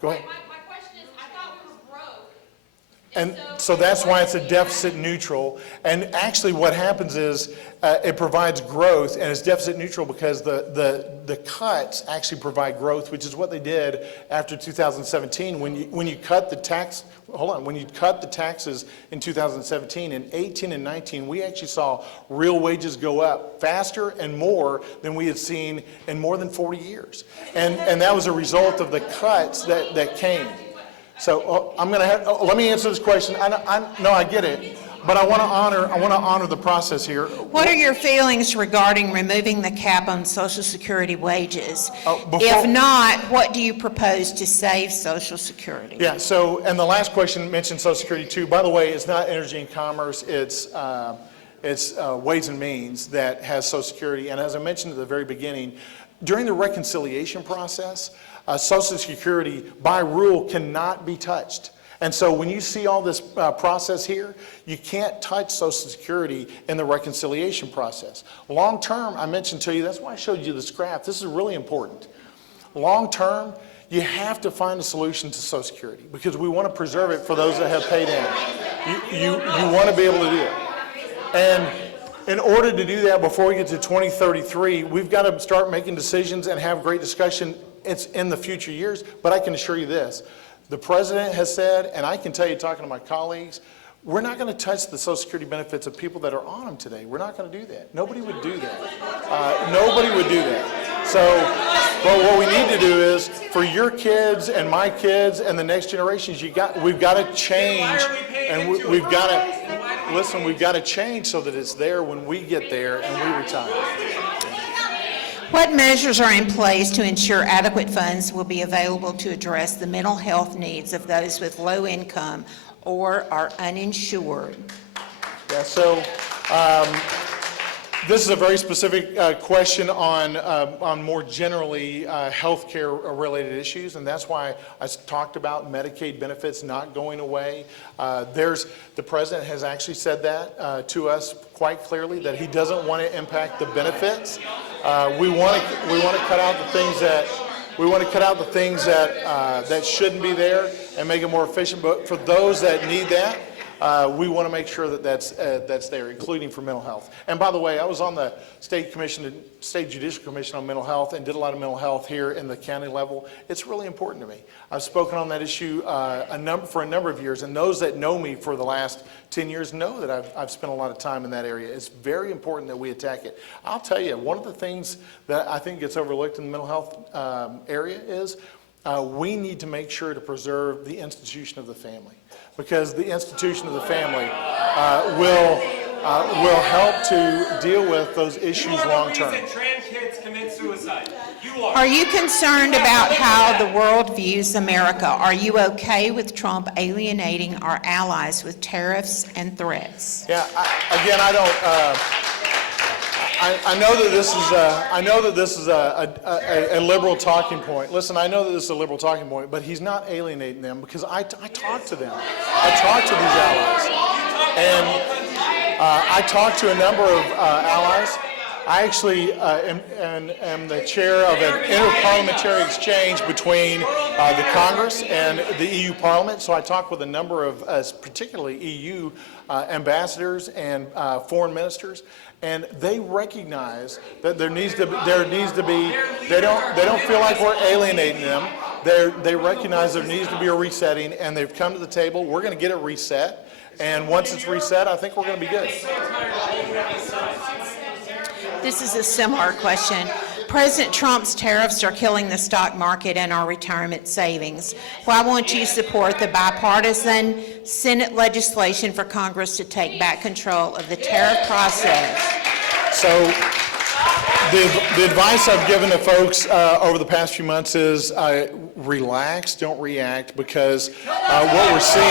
Go ahead. My question is, I thought we were broke. And so that's why it's a deficit neutral. And actually what happens is it provides growth, and it's deficit neutral because the cuts actually provide growth, which is what they did after 2017. When you cut the tax, when you cut the taxes in 2017, in 18 and 19, we actually saw real wages go up faster and more than we had seen in more than 40 years. And that was a result of the cuts that came. So let me answer this question. I get it, but I want to honor the process here. What are your feelings regarding removing the cap on Social Security wages? Before- If not, what do you propose to save Social Security? Yeah, so, and the last question mentioned Social Security too. By the way, it's not Energy and Commerce, it's Ways and Means that has Social Security. And as I mentioned at the very beginning, during the reconciliation process, Social Security by rule cannot be touched. And so when you see all this process here, you can't touch Social Security in the reconciliation process. Long term, I mentioned to you, that's why I showed you this graph. This is really important. Long term, you have to find a solution to Social Security because we want to preserve it for those that have paid in. You want to be able to do it. And in order to do that before we get to 2033, we've got to start making decisions and have great discussion. It's in the future years, but I can assure you this. The president has said, and I can tell you talking to my colleagues, we're not going to touch the Social Security benefits of people that are on them today. We're not going to do that. Nobody would do that. Nobody would do that. So, but what we need to do is, for your kids and my kids and the next generations, we've got to change, and we've got to, listen, we've got to change so that it's there when we get there and we retire. What measures are in place to ensure adequate funds will be available to address the mental health needs of those with low income or are uninsured? Yeah, so this is a very specific question on more generally healthcare related issues, and that's why I talked about Medicaid benefits not going away. The president has actually said that to us quite clearly, that he doesn't want to impact the benefits. We want to cut out the things that shouldn't be there and make it more efficient. But for those that need that, we want to make sure that that's there, including for mental health. And by the way, I was on the State Judicial Commission on Mental Health and did a lot of mental health here in the county level. It's really important to me. I've spoken on that issue for a number of years, and those that know me for the last 10 years know that I've spent a lot of time in that area. It's very important that we attack it. I'll tell you, one of the things that I think gets overlooked in the mental health area is we need to make sure to preserve the institution of the family, because the institution of the family will help to deal with those issues long term. You are the reason trans kids commit suicide. You are. Are you concerned about how the world views America? Are you okay with Trump alienating our allies with tariffs and threats? Yeah, I know that this is a liberal talking point. Listen, I know that this is a liberal talking point, but he's not alienating them because I talk to them. I talk to these allies, and I talk to a number of allies. I actually am the chair of an interparliamentary exchange between the Congress and the EU Parliament. So I talk with a number of, particularly EU ambassadors and foreign ministers, and they recognize that there needs to be. They don't feel like we're alienating them. They recognize there needs to be a resetting, and they've come to the table. We're going to get it reset, and once it's reset, I think we're going to be good. This is a similar question. President Trump's tariffs are killing the stock market and our retirement savings. Why won't you support the bipartisan Senate legislation for Congress to take back control of the tariff process? So The advice I've given to folks over the past few months is relax, don't react, because what we're seeing,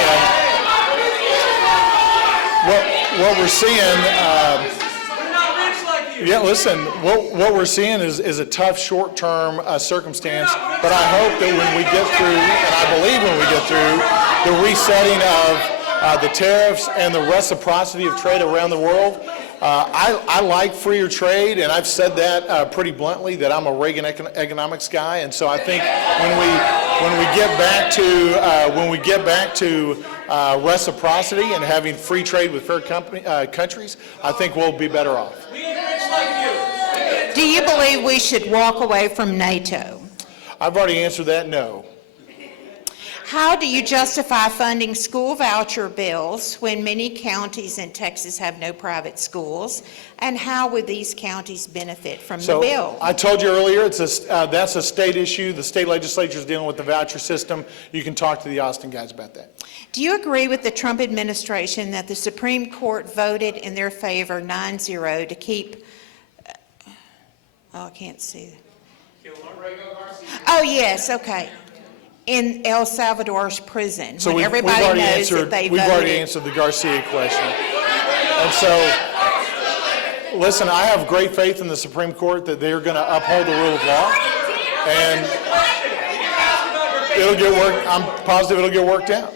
what we're seeing. Yeah, listen, what we're seeing is a tough short-term circumstance, but I hope that when we get through, and I believe when we get through, the resetting of the tariffs and the reciprocity of trade around the world, I like freer trade, and I've said that pretty bluntly, that I'm a Reagan economics guy, and so I think when we get back to reciprocity and having free trade with fair countries, I think we'll be better off. Do you believe we should walk away from NATO? I've already answered that, no. How do you justify funding school voucher bills when many counties in Texas have no private schools? And how would these counties benefit from the bill? I told you earlier, that's a state issue. The state legislature is dealing with the voucher system. You can talk to the Austin guys about that. Do you agree with the Trump administration that the Supreme Court voted in their favor 9-0 to keep, I can't see. Oh, yes, okay. In El Salvador's prison, So when everybody knows that they voted. We've already answered the Garcia question. And so, listen, I have great faith in the Supreme Court that they're going to uphold the rule of law. And it'll get worked, I'm positive it'll get worked out.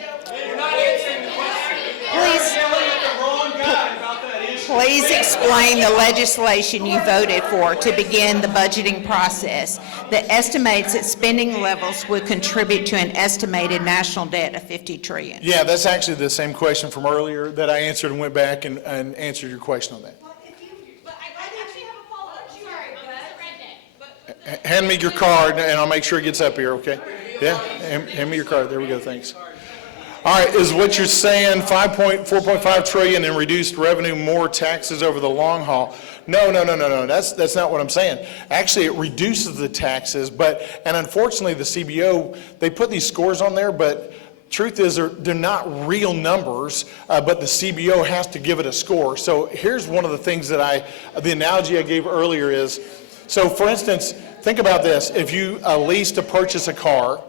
Please explain the legislation you voted for to begin the budgeting process that estimates that spending levels would contribute to an estimated national debt of $50 trillion. Yeah, that's actually the same question from earlier that I answered and went back and answered your question on that. But I actually have a follow-up. Sorry, I'm Mr. Redneck. Hand me your card and I'll make sure it gets up here, okay? Yeah, hand me your card. There we go, thanks. All right, is what you're saying 4.5 trillion in reduced revenue, more taxes over the long haul? No. That's not what I'm saying. Actually, it reduces the taxes, and unfortunately, the CBO, they put these scores on there, but truth is they're not real numbers, but the CBO has to give it a score. So here's one of the things that the analogy I gave earlier is, so for instance, think about this. If you lease to purchase a car,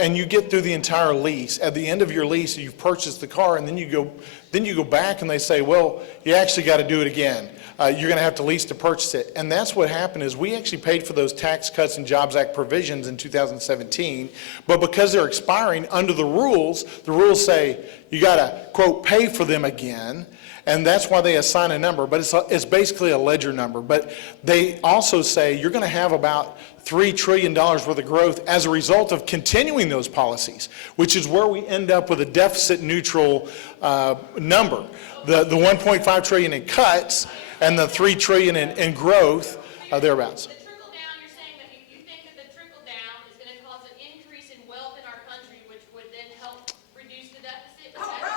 and you get through the entire lease. At the end of your lease, you've purchased the car, and then you go back, and they say, well, you actually got to do it again. You're going to have to lease to purchase it. And that's what happened is we actually paid for those Tax Cuts and Jobs Act provisions in 2017, but because they're expiring under the rules say you got to, quote, pay for them again. And that's why they assign a number, but it's basically a ledger number. But they also say you're going to have about $3 trillion worth of growth as a result of continuing those policies, which is where we end up with a deficit neutral number. The 1.5 trillion in cuts and the 3 trillion in growth, thereabouts. The trickle down, you're saying that you think that the trickle down is going to cause an increase in wealth in our country, which would then help reduce the deficit? All right.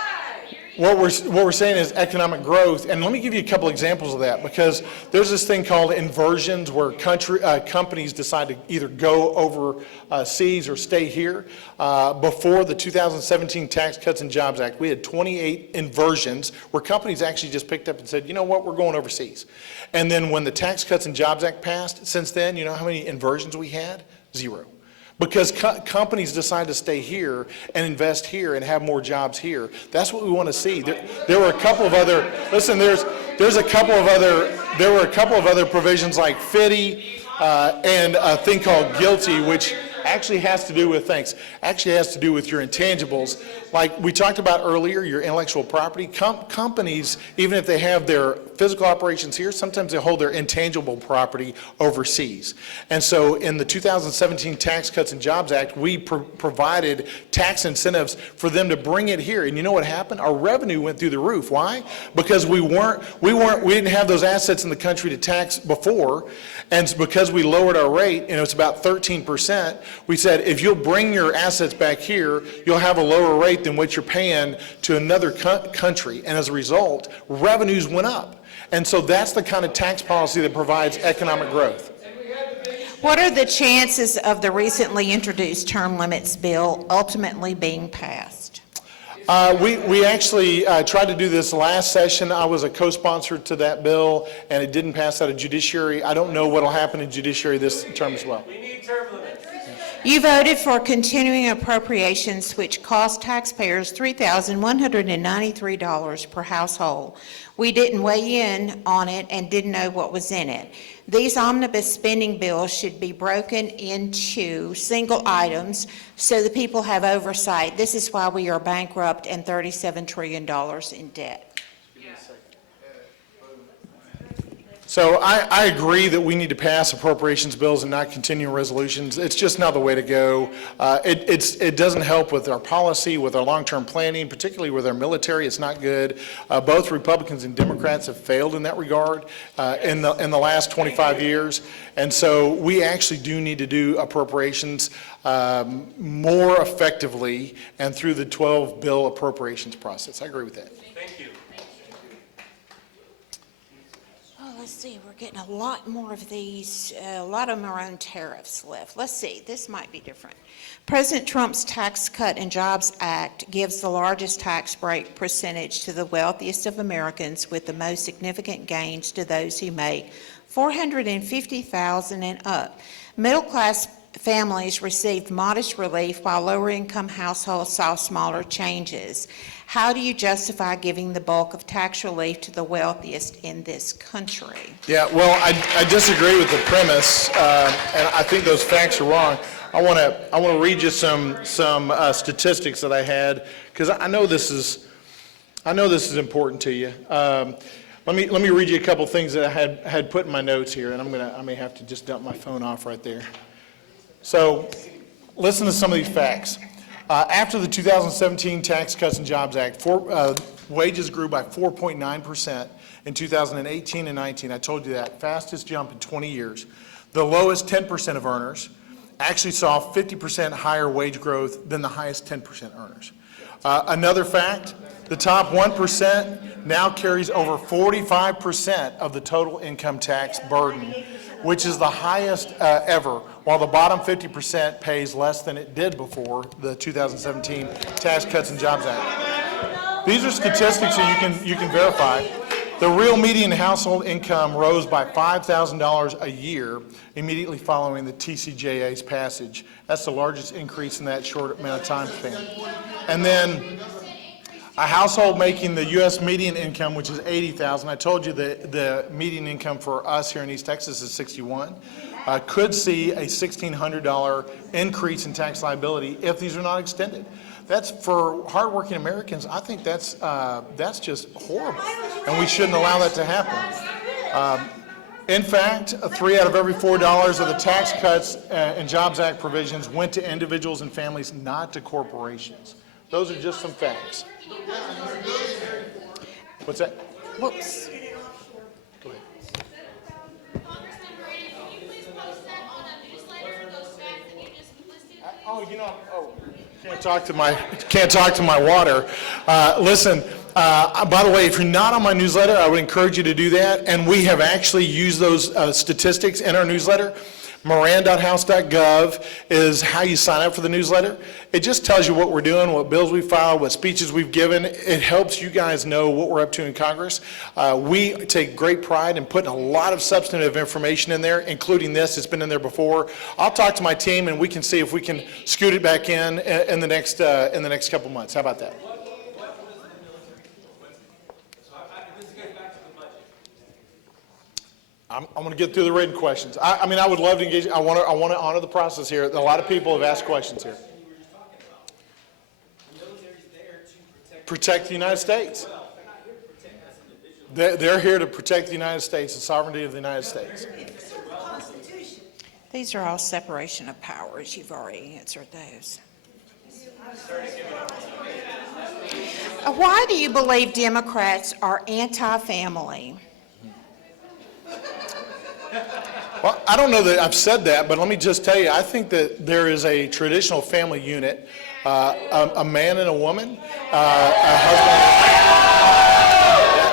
What we're saying is economic growth, and let me give you a couple examples of that, because there's this thing called inversions where companies decide to either go overseas or stay here. Before the 2017 Tax Cuts and Jobs Act, we had 28 inversions where companies actually just picked up and said, you know what, we're going overseas. And then when the Tax Cuts and Jobs Act passed, since then, you know how many inversions we had? 0. Because companies decide to stay here and invest here and have more jobs here. That's what we want to see. There were a couple of other, listen, there were a couple of other provisions like FDII and a thing called GILTI, which actually has to do with your intangibles. Like we talked about earlier, your intellectual property. Companies, even if they have their physical operations here, sometimes they hold their intangible property overseas. And so in the 2017 Tax Cuts and Jobs Act, we provided tax incentives for them to bring it here. And you know what happened? Our revenue went through the roof. Why? Because we didn't have those assets in the country to tax before. And because we lowered our rate, and it's about 13%, we said, if you'll bring your assets back here, you'll have a lower rate than what you're paying to another country. And as a result, revenues went up. And so that's the kind of tax policy that provides economic growth. What are the chances of the recently introduced term limits bill ultimately being passed? We actually tried to do this last session. I was a co-sponsor to that bill, and it didn't pass out of judiciary. I don't know what'll happen in judiciary this term as well. We need term limits. You voted for continuing appropriations which cost taxpayers $3,193 per household. We didn't weigh in on it and didn't know what was in it. These omnibus spending bills should be broken into single items so the people have oversight. This is why we are bankrupt and $37 trillion in debt. So I agree that we need to pass appropriations bills and not continuing resolutions. It's just not the way to go. It doesn't help with our policy, with our long-term planning, particularly with our military. It's not good. Both Republicans and Democrats have failed in that regard in the last 25 years. And so we actually do need to do appropriations more effectively and through the 12-bill appropriations process. I agree with that. Thank you. Let's see, we're getting a lot more of these, a lot of them are on tariffs left. Let's see, this might be different. President Trump's Tax Cut and Jobs Act gives the largest tax break percentage to the wealthiest of Americans, with the most significant gains to those who make $450,000 and up. Middle-class families received modest relief, while lower-income households saw smaller changes. How do you justify giving the bulk of tax relief to the wealthiest in this country? Yeah, well, I disagree with the premise, and I think those facts are wrong. I want to read you some statistics that I had, because I know this is important to you. Let me read you a couple things that I had put in my notes here, and I may have to just dump my phone off right there. So, listen to some of these facts. After the 2017 Tax Cuts and Jobs Act, wages grew by 4.9% in 2018 and 19. I told you that, fastest jump in 20 years. The lowest 10% of earners actually saw 50% higher wage growth than the highest 10% earners. Another fact, the top 1% now carries over 45% of the total income tax burden, which is the highest ever, while the bottom 50% pays less than it did before the 2017 Tax Cuts and Jobs Act. These are statistics that you can verify. The real median household income rose by $5,000 a year immediately following the TCJA's passage. That's the largest increase in that short amount of time span. And then a household making the U.S. median income, which is $80,000, I told you the median income for us here in East Texas is $61,000, could see a $1,600 increase in tax liability if these are not extended. That's, for hardworking Americans, I think that's just horrible, and we shouldn't allow that to happen. In fact, 3 out of every $4 of the Tax Cuts and Jobs Act provisions went to individuals and families, not to corporations. Those are just some facts. What's that? Whoops. Congressman Moran, can you please post that on a newsletter, those facts that you just listed? Can't talk to my water. Listen, by the way, if you're not on my newsletter, I would encourage you to do that. And we have actually used those statistics in our newsletter. Moran.house.gov is how you sign up for the newsletter. It just tells you what we're doing, what bills we filed, what speeches we've given. It helps you guys know what we're up to in Congress. We take great pride in putting a lot of substantive information in there, including this. It's been in there before. I'll talk to my team and we can see if we can scoot it back in the next couple months. How about that? I'm going to get through the written questions. I mean, I would love to engage. I want to honor the process here. A lot of people have asked questions here. Protect the United States. They're here to protect the United States, the sovereignty of the United States. These are all separation of powers. You've already answered those. Why do you believe Democrats are anti-family? Well, I don't know that I've said that, but let me just tell you, I think that there is a traditional family unit, a man and a woman, a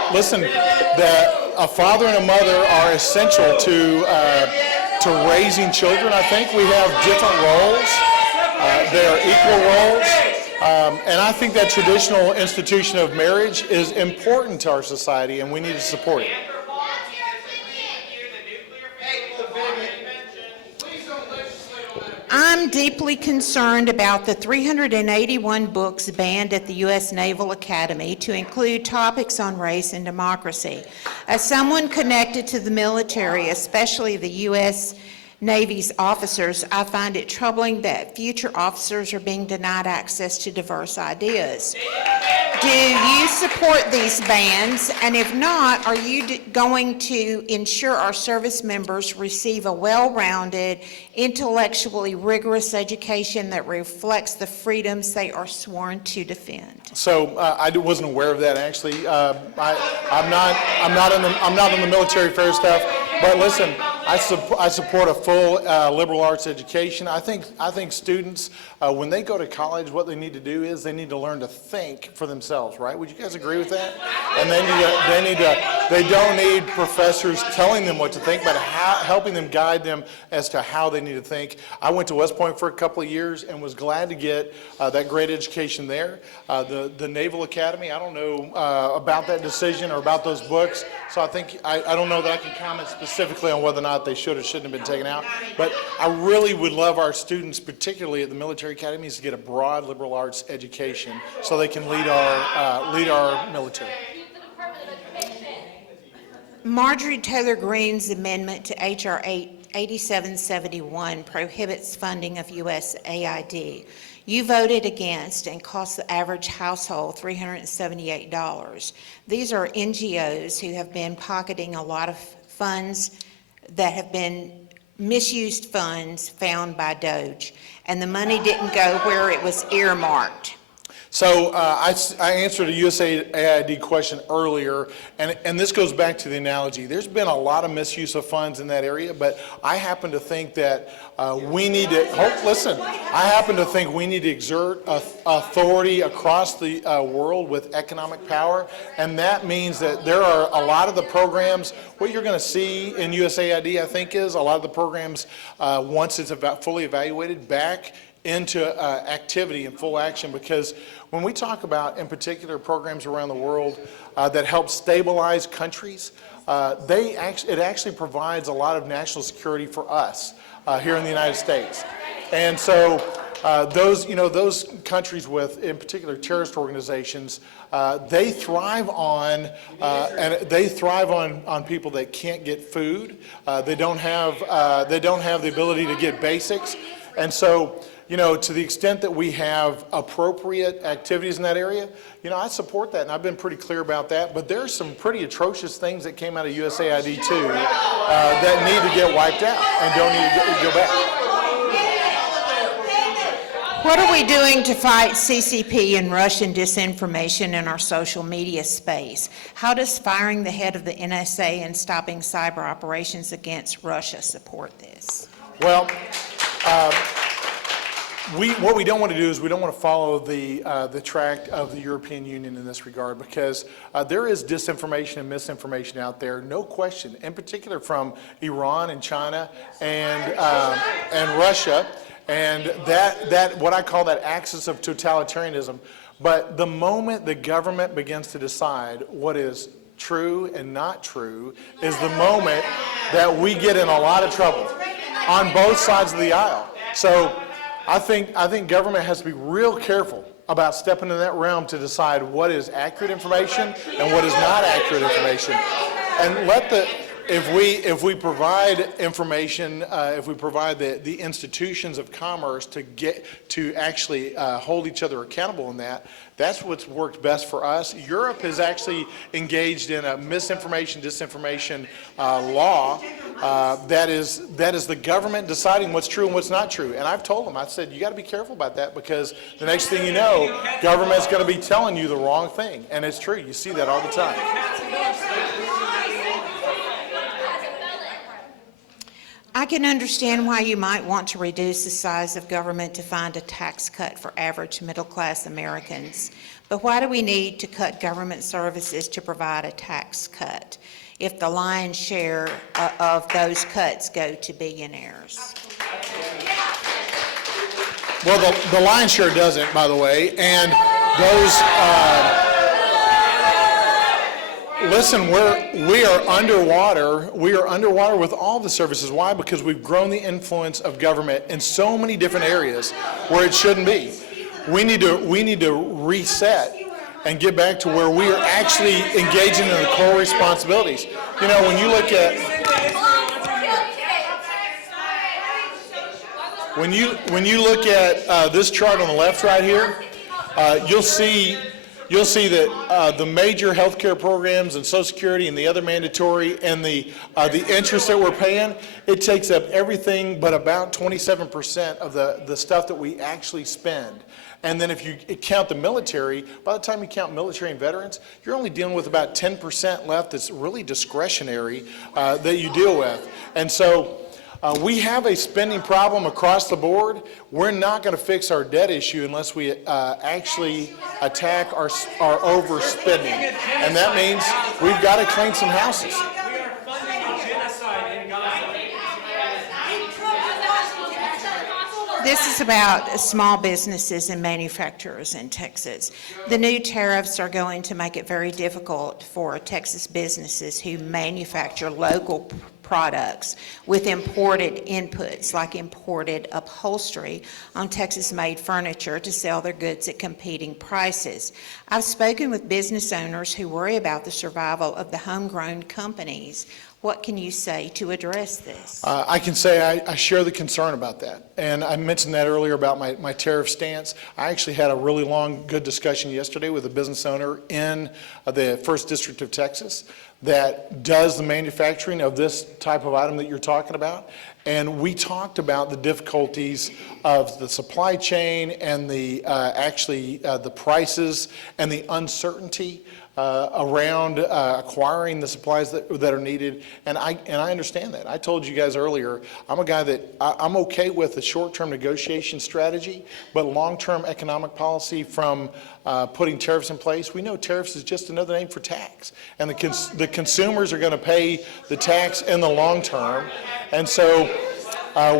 husband. Listen, a father and a mother are essential to raising children. I think we have different roles. They are equal roles. And I think that traditional institution of marriage is important to our society, and we need to support it. I'm deeply concerned about the 381 books banned at the U.S. Naval Academy to include topics on race and democracy. As someone connected to the military, especially the U.S. Navy's officers, I find it troubling that future officers are being denied access to diverse ideas. Do you support these bans? And if not, are you going to ensure our service members receive a well-rounded, intellectually rigorous education that reflects the freedoms they are sworn to defend? So I wasn't aware of that, actually. I'm not in the military affairs stuff, but listen, I support a full liberal arts education. I think students, when they go to college, what they need to do is they need to learn to think for themselves, right? Would you guys agree with that? And they don't need professors telling them what to think, but helping them, guide them as to how they need to think. I went to West Point for a couple of years and was glad to get that great education there. The Naval Academy, I don't know about that decision or about those books, so I don't know that I can comment specifically on whether or not they should or shouldn't have been taken out. But I really would love our students, particularly at the military academies, to get a broad liberal arts education so they can lead our military. Marjorie Taylor Greene's amendment to H.R. 8771 prohibits funding of USAID. You voted against and cost the average household $378. These are NGOs who have been pocketing a lot of funds that have been misused funds found by DOJ, and the money didn't go where it was earmarked. So I answered a USAID question earlier, and this goes back to the analogy. There's been a lot of misuse of funds in that area, but I happen to think that we need to, I happen to think we need to exert authority across the world with economic power, and that means that there are a lot of the programs, what you're going to see in USAID, I think, is a lot of the programs, once it's fully evaluated, back into activity and full action, because when we talk about, in particular, programs around the world that help stabilize countries, it actually provides a lot of national security for us here in the United States. And so those countries with, in particular, terrorist organizations, they thrive on people that can't get food. They don't have the ability to get basics, and so, to the extent that we have appropriate activities in that area, I support that, and I've been pretty clear about that. But there are some pretty atrocious things that came out of USAID too that need to get wiped out and don't need to go back. What are we doing to fight CCP and Russian disinformation in our social media space? How does firing the head of the NSA and stopping cyber operations against Russia support this? Well, what we don't want to do is we don't want to follow the track of the European Union in this regard, because there is disinformation and misinformation out there, no question, in particular from Iran and China and Russia, and that what I call that axis of totalitarianism. But the moment the government begins to decide what is true and not true is the moment that we get in a lot of trouble on both sides of the aisle. So I think government has to be real careful about stepping in that realm to decide what is accurate information and what is not accurate information. And if we provide information, if we provide the institutions of commerce to actually hold each other accountable in that, that's what's worked best for us. Europe has actually engaged in a misinformation, disinformation law that is the government deciding what's true and what's not true. And I've told them, I said, you got to be careful about that, because the next thing you know, government's going to be telling you the wrong thing. And it's true. You see that all the time. I can understand why you might want to reduce the size of government to find a tax cut for average middle-class Americans. But why do we need to cut government services to provide a tax cut if the lion's share of those cuts go to billionaires? Well, the lion's share doesn't, by the way, and those, listen, we are underwater. We are underwater with all the services. Why? Because we've grown the influence of government in so many different areas where it shouldn't be. We need to reset and get back to where we are actually engaging in the core responsibilities. You know, when you look at this chart on the left right here, you'll see that the major health care programs and Social Security and the other mandatory and the interest that we're paying, it takes up everything but about 27% of the stuff that we actually spend. And then if you count the military, by the time you count military and veterans, you're only dealing with about 10% left that's really discretionary that you deal with. And so we have a spending problem across the board. We're not going to fix our debt issue unless we actually attack our overspending. And that means we've got to clean some houses. We are funding a genocide in Gaza. This is about small businesses and manufacturers in Texas. The new tariffs are going to make it very difficult for Texas businesses who manufacture local products with imported inputs like imported upholstery on Texas-made furniture to sell their goods at competing prices. I've spoken with business owners who worry about the survival of the homegrown companies. What can you say to address this? I can say I share the concern about that. And I mentioned that earlier about my tariff stance. I actually had a really long, good discussion yesterday with a business owner in the 1st District of Texas that does the manufacturing of this type of item that you're talking about. And we talked about the difficulties of the supply chain and the the prices and the uncertainty around acquiring the supplies that are needed, and I understand that. I told you guys earlier, I'm a guy that I'm okay with the short-term negotiation strategy, but long-term economic policy from putting tariffs in place. We know tariffs is just another name for tax, and the consumers are going to pay the tax in the long term, and so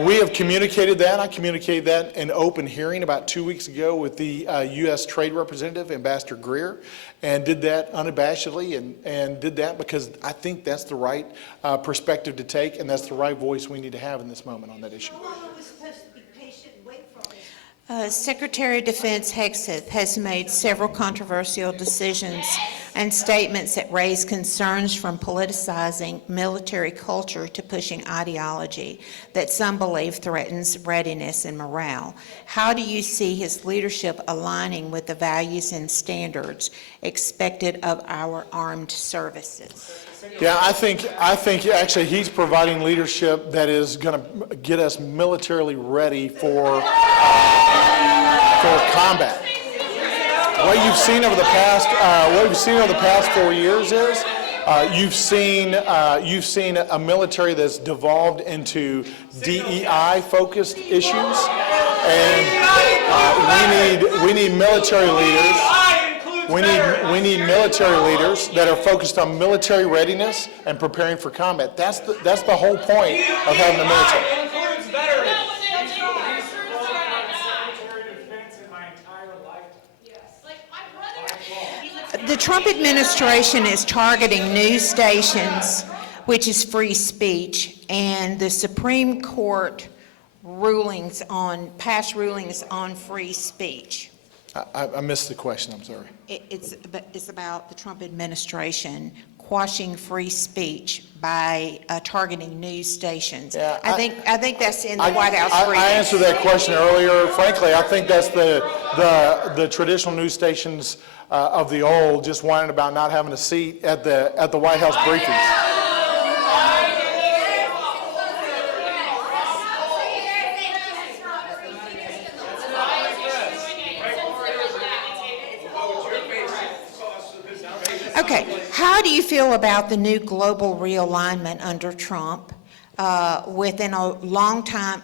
we have communicated that. I communicated that in open hearing about 2 weeks ago with the U.S. Trade Representative, Ambassador Greer, and did that unabashedly and did that because I think that's the right perspective to take, and that's the right voice we need to have in this moment on that issue. How long are we supposed to be patient and wait for it? Secretary of Defense Hegseth has made several controversial decisions and statements that raise concerns from politicizing military culture to pushing ideology that some believe threatens readiness and morale. How do you see his leadership aligning with the values and standards expected of our armed services? Yeah, I think actually he's providing leadership that is going to get us militarily ready for combat. What you've seen over the past 4 years is you've seen a military that's devolved into DEI-focused issues, and we need military leaders. We need military leaders that are focused on military readiness and preparing for combat. That's the whole point of having the military. Includes veterans. Defense in my entire lifetime. Like, my brother, The Trump administration is targeting news stations, which is free speech, and the Supreme Court past rulings on free speech. I missed the question, I'm sorry. It's about the Trump administration quashing free speech by targeting news stations. Yeah, I think that's in the White House briefing. I answered that question earlier. Frankly, I think that's the traditional news stations of the old just whining about not having a seat at the White House briefings. Okay, how do you feel about the new global realignment under Trump within a longtime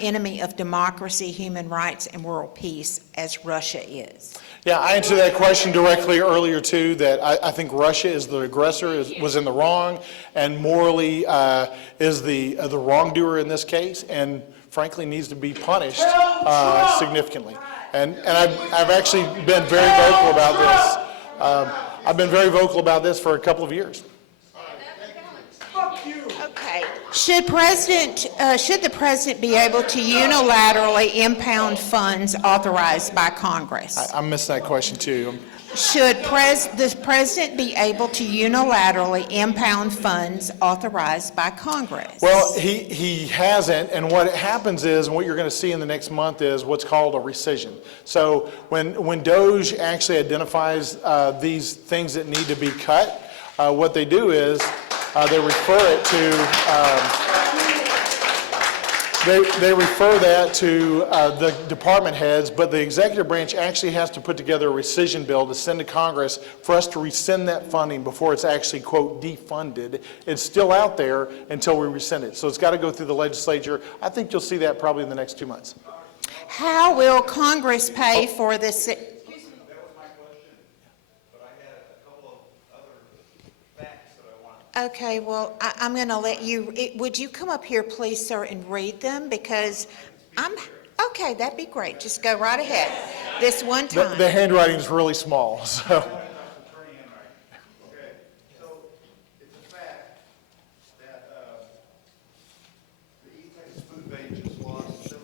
enemy of democracy, human rights, and world peace as Russia is? Yeah, I answered that question directly earlier too, that I think Russia is the aggressor, was in the wrong, and morally is the wrongdoer in this case. And frankly needs to be punished significantly. And I've actually been very vocal about this. I've been very vocal about this for a couple of years. Okay. Should the president be able to unilaterally impound funds authorized by Congress? I missed that question too. Should the president be able to unilaterally impound funds authorized by Congress? Well, he hasn't, and what happens is, and what you're going to see in the next month is what's called a rescission. So when DOGE actually identifies these things that need to be cut, what they do is they refer it to they refer that to the department heads, but the executive branch actually has to put together a rescission bill to send to Congress for us to rescind that funding before it's actually, quote, defunded. It's still out there until we rescind it. So it's got to go through the legislature. I think you'll see that probably in the next 2 months. How will Congress pay for this? That was my question, but I had a couple of other facts that I wanted. Okay, well, I'm going to let you, would you come up here, please, sir, and read them? Because okay, that'd be great. Just go right ahead. This one time. The handwriting is really small, so. Okay, so it's a fact that the East Texas Food Bank just lost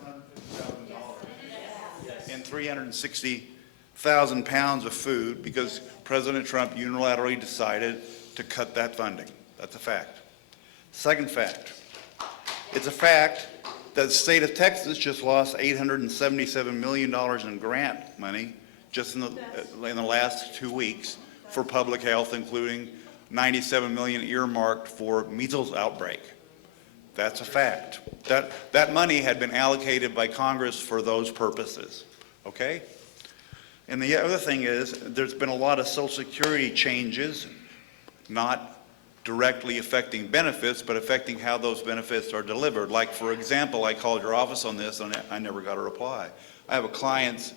$750,000 and 360,000 pounds of food because President Trump unilaterally decided to cut that funding. That's a fact. Second fact, it's a fact that the state of Texas just lost $877 million in grant money just in the last 2 weeks for public health, including $97 million earmarked for measles outbreak. That's a fact. That money had been allocated by Congress for those purposes, okay? And the other thing is, there's been a lot of Social Security changes, not directly affecting benefits, but affecting how those benefits are delivered. Like, for example, I called your office on this and I never got a reply. I have clients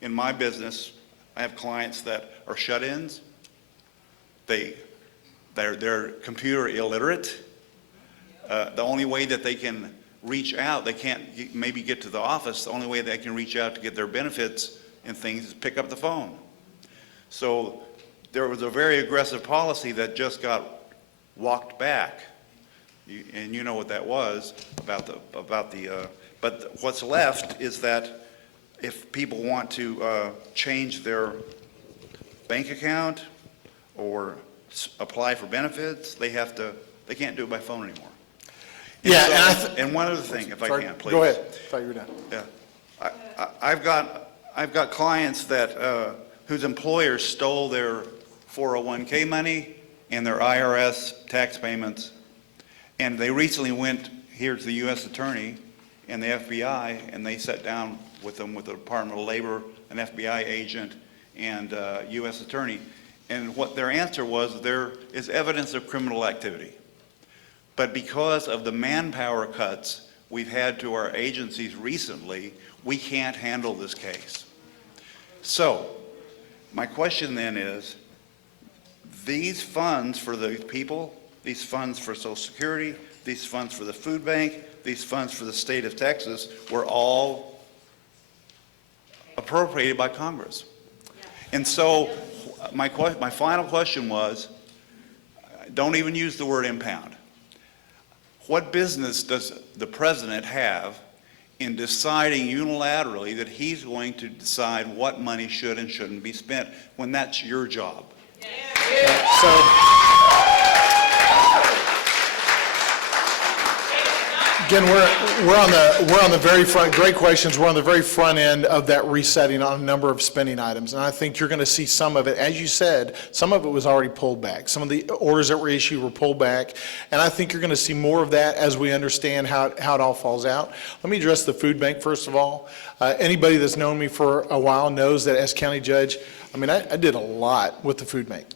in my business, I have clients that are shut-ins. They're computer illiterate. The only way that they can reach out, they can't maybe get to the office, the only way they can reach out to get their benefits and things is pick up the phone. So there was a very aggressive policy that just got walked back, and you know what that was about but what's left is that if people want to change their bank account or apply for benefits, they can't do it by phone anymore. And Yeah, so, and one other thing, if I can, please. Go ahead. I thought you were done. Yeah, I've got clients that whose employers stole their 401k money and their IRS tax payments, and they recently went here to the U.S. Attorney and the FBI, and they sat down with them, with the Department of Labor, an FBI agent, and U.S. Attorney, and what their answer was, there is evidence of criminal activity. But because of the manpower cuts we've had to our agencies recently, we can't handle this case. So, my question then is, these funds for the people, these funds for Social Security, these funds for the food bank, these funds for the state of Texas were all appropriated by Congress. And so my final question was, don't even use the word impound. What business does the president have in deciding unilaterally that he's going to decide what money should and shouldn't be spent when that's your job? Again, we're on the very front. Great questions. We're on the very front end of that resetting on a number of spending items, and I think you're going to see some of it. As you said, some of it was already pulled back. Some of the orders that were issued were pulled back, and I think you're going to see more of that as we understand how it all falls out. Let me address the food bank first of all. Anybody that's known me for a while knows that as county judge, I mean, I did a lot with the food bank,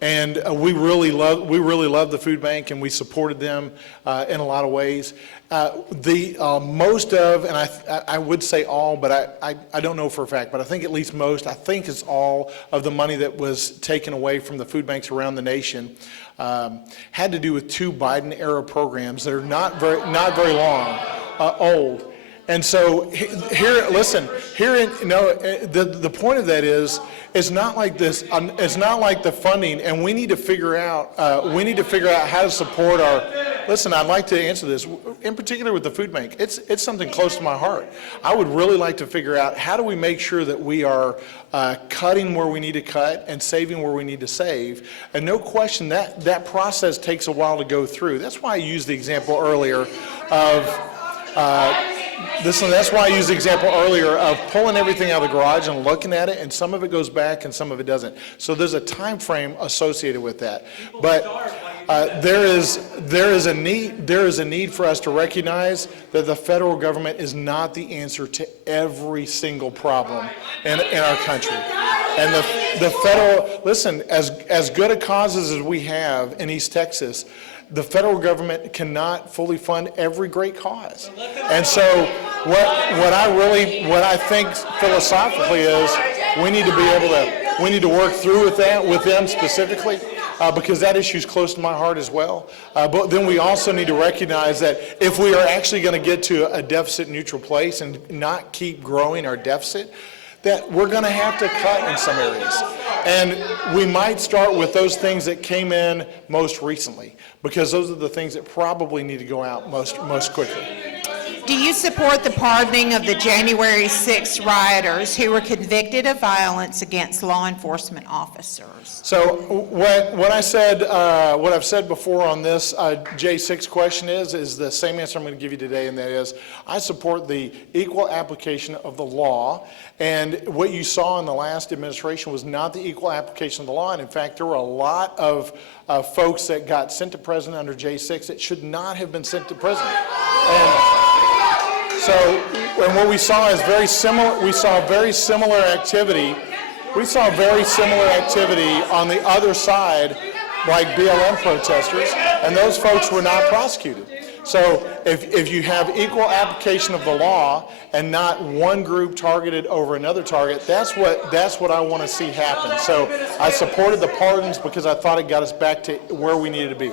and we really love the food bank, and we supported them in a lot of ways. Most of, and I would say all, but I don't know for a fact, but I think at least most, I think it's all of the money that was taken away from the food banks around the nation had to do with 2 Biden-era programs that are not very long, old. And so here, listen, the point of that is, it's not like this. It's not like the funding, and we need to figure out. We need to figure out how to support our. Listen, I'd like to answer this in particular with the food bank. It's something close to my heart. I would really like to figure out how do we make sure that we are cutting where we need to cut and saving where we need to save. And no question that process takes a while to go through. That's why I used the example earlier of. That's why I used the example earlier of pulling everything out of the garage and looking at it, and some of it goes back and some of it doesn't. So there's a time frame associated with that. But there is a need for us to recognize that the federal government is not the answer to every single problem in our country. And the federal, listen, as good a causes as we have in East Texas, the federal government cannot fully fund every great cause. And so what I think philosophically is we need to work through with them specifically, because that issue is close to my heart as well. But then we also need to recognize that if we are actually going to get to a deficit neutral place and not keep growing our deficit, that we're going to have to cut in some areas. And we might start with those things that came in most recently, because those are the things that probably need to go out most quickly. Do you support the pardoning of the January 6th rioters who were convicted of violence against law enforcement officers? So what I've said before on this J6 question is the same answer I'm going to give you today, and that is I support the equal application of the law. And what you saw in the last administration was not the equal application of the law. And in fact, there were a lot of folks that got sent to prison under J6 that should not have been sent to prison. And what we saw is very similar. We saw very similar activity. We saw very similar activity on the other side, like BLM protesters, and those folks were not prosecuted. So if you have equal application of the law and not one group targeted over another target, that's what I want to see happen. So I supported the pardons because I thought it got us back to where we needed to be.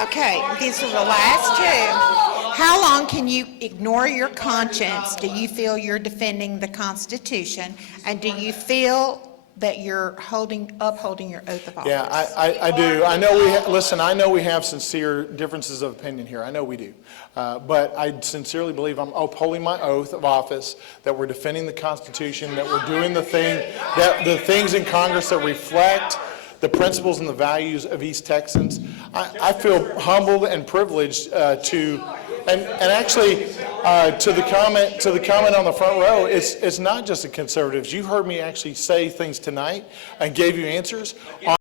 Okay, these are the last two. How long can you ignore your conscience? Do you feel you're defending the Constitution? And do you feel that you're upholding your oath of office? Yeah, I do. I know we have sincere differences of opinion here. I know we do. But I sincerely believe I'm upholding my oath of office, that we're defending the Constitution, that we're doing the things in Congress that reflect the principles and the values of East Texans. I feel humbled and privileged and actually, to the comment on the front row, it's not just the conservatives. You heard me actually say things tonight and gave you answers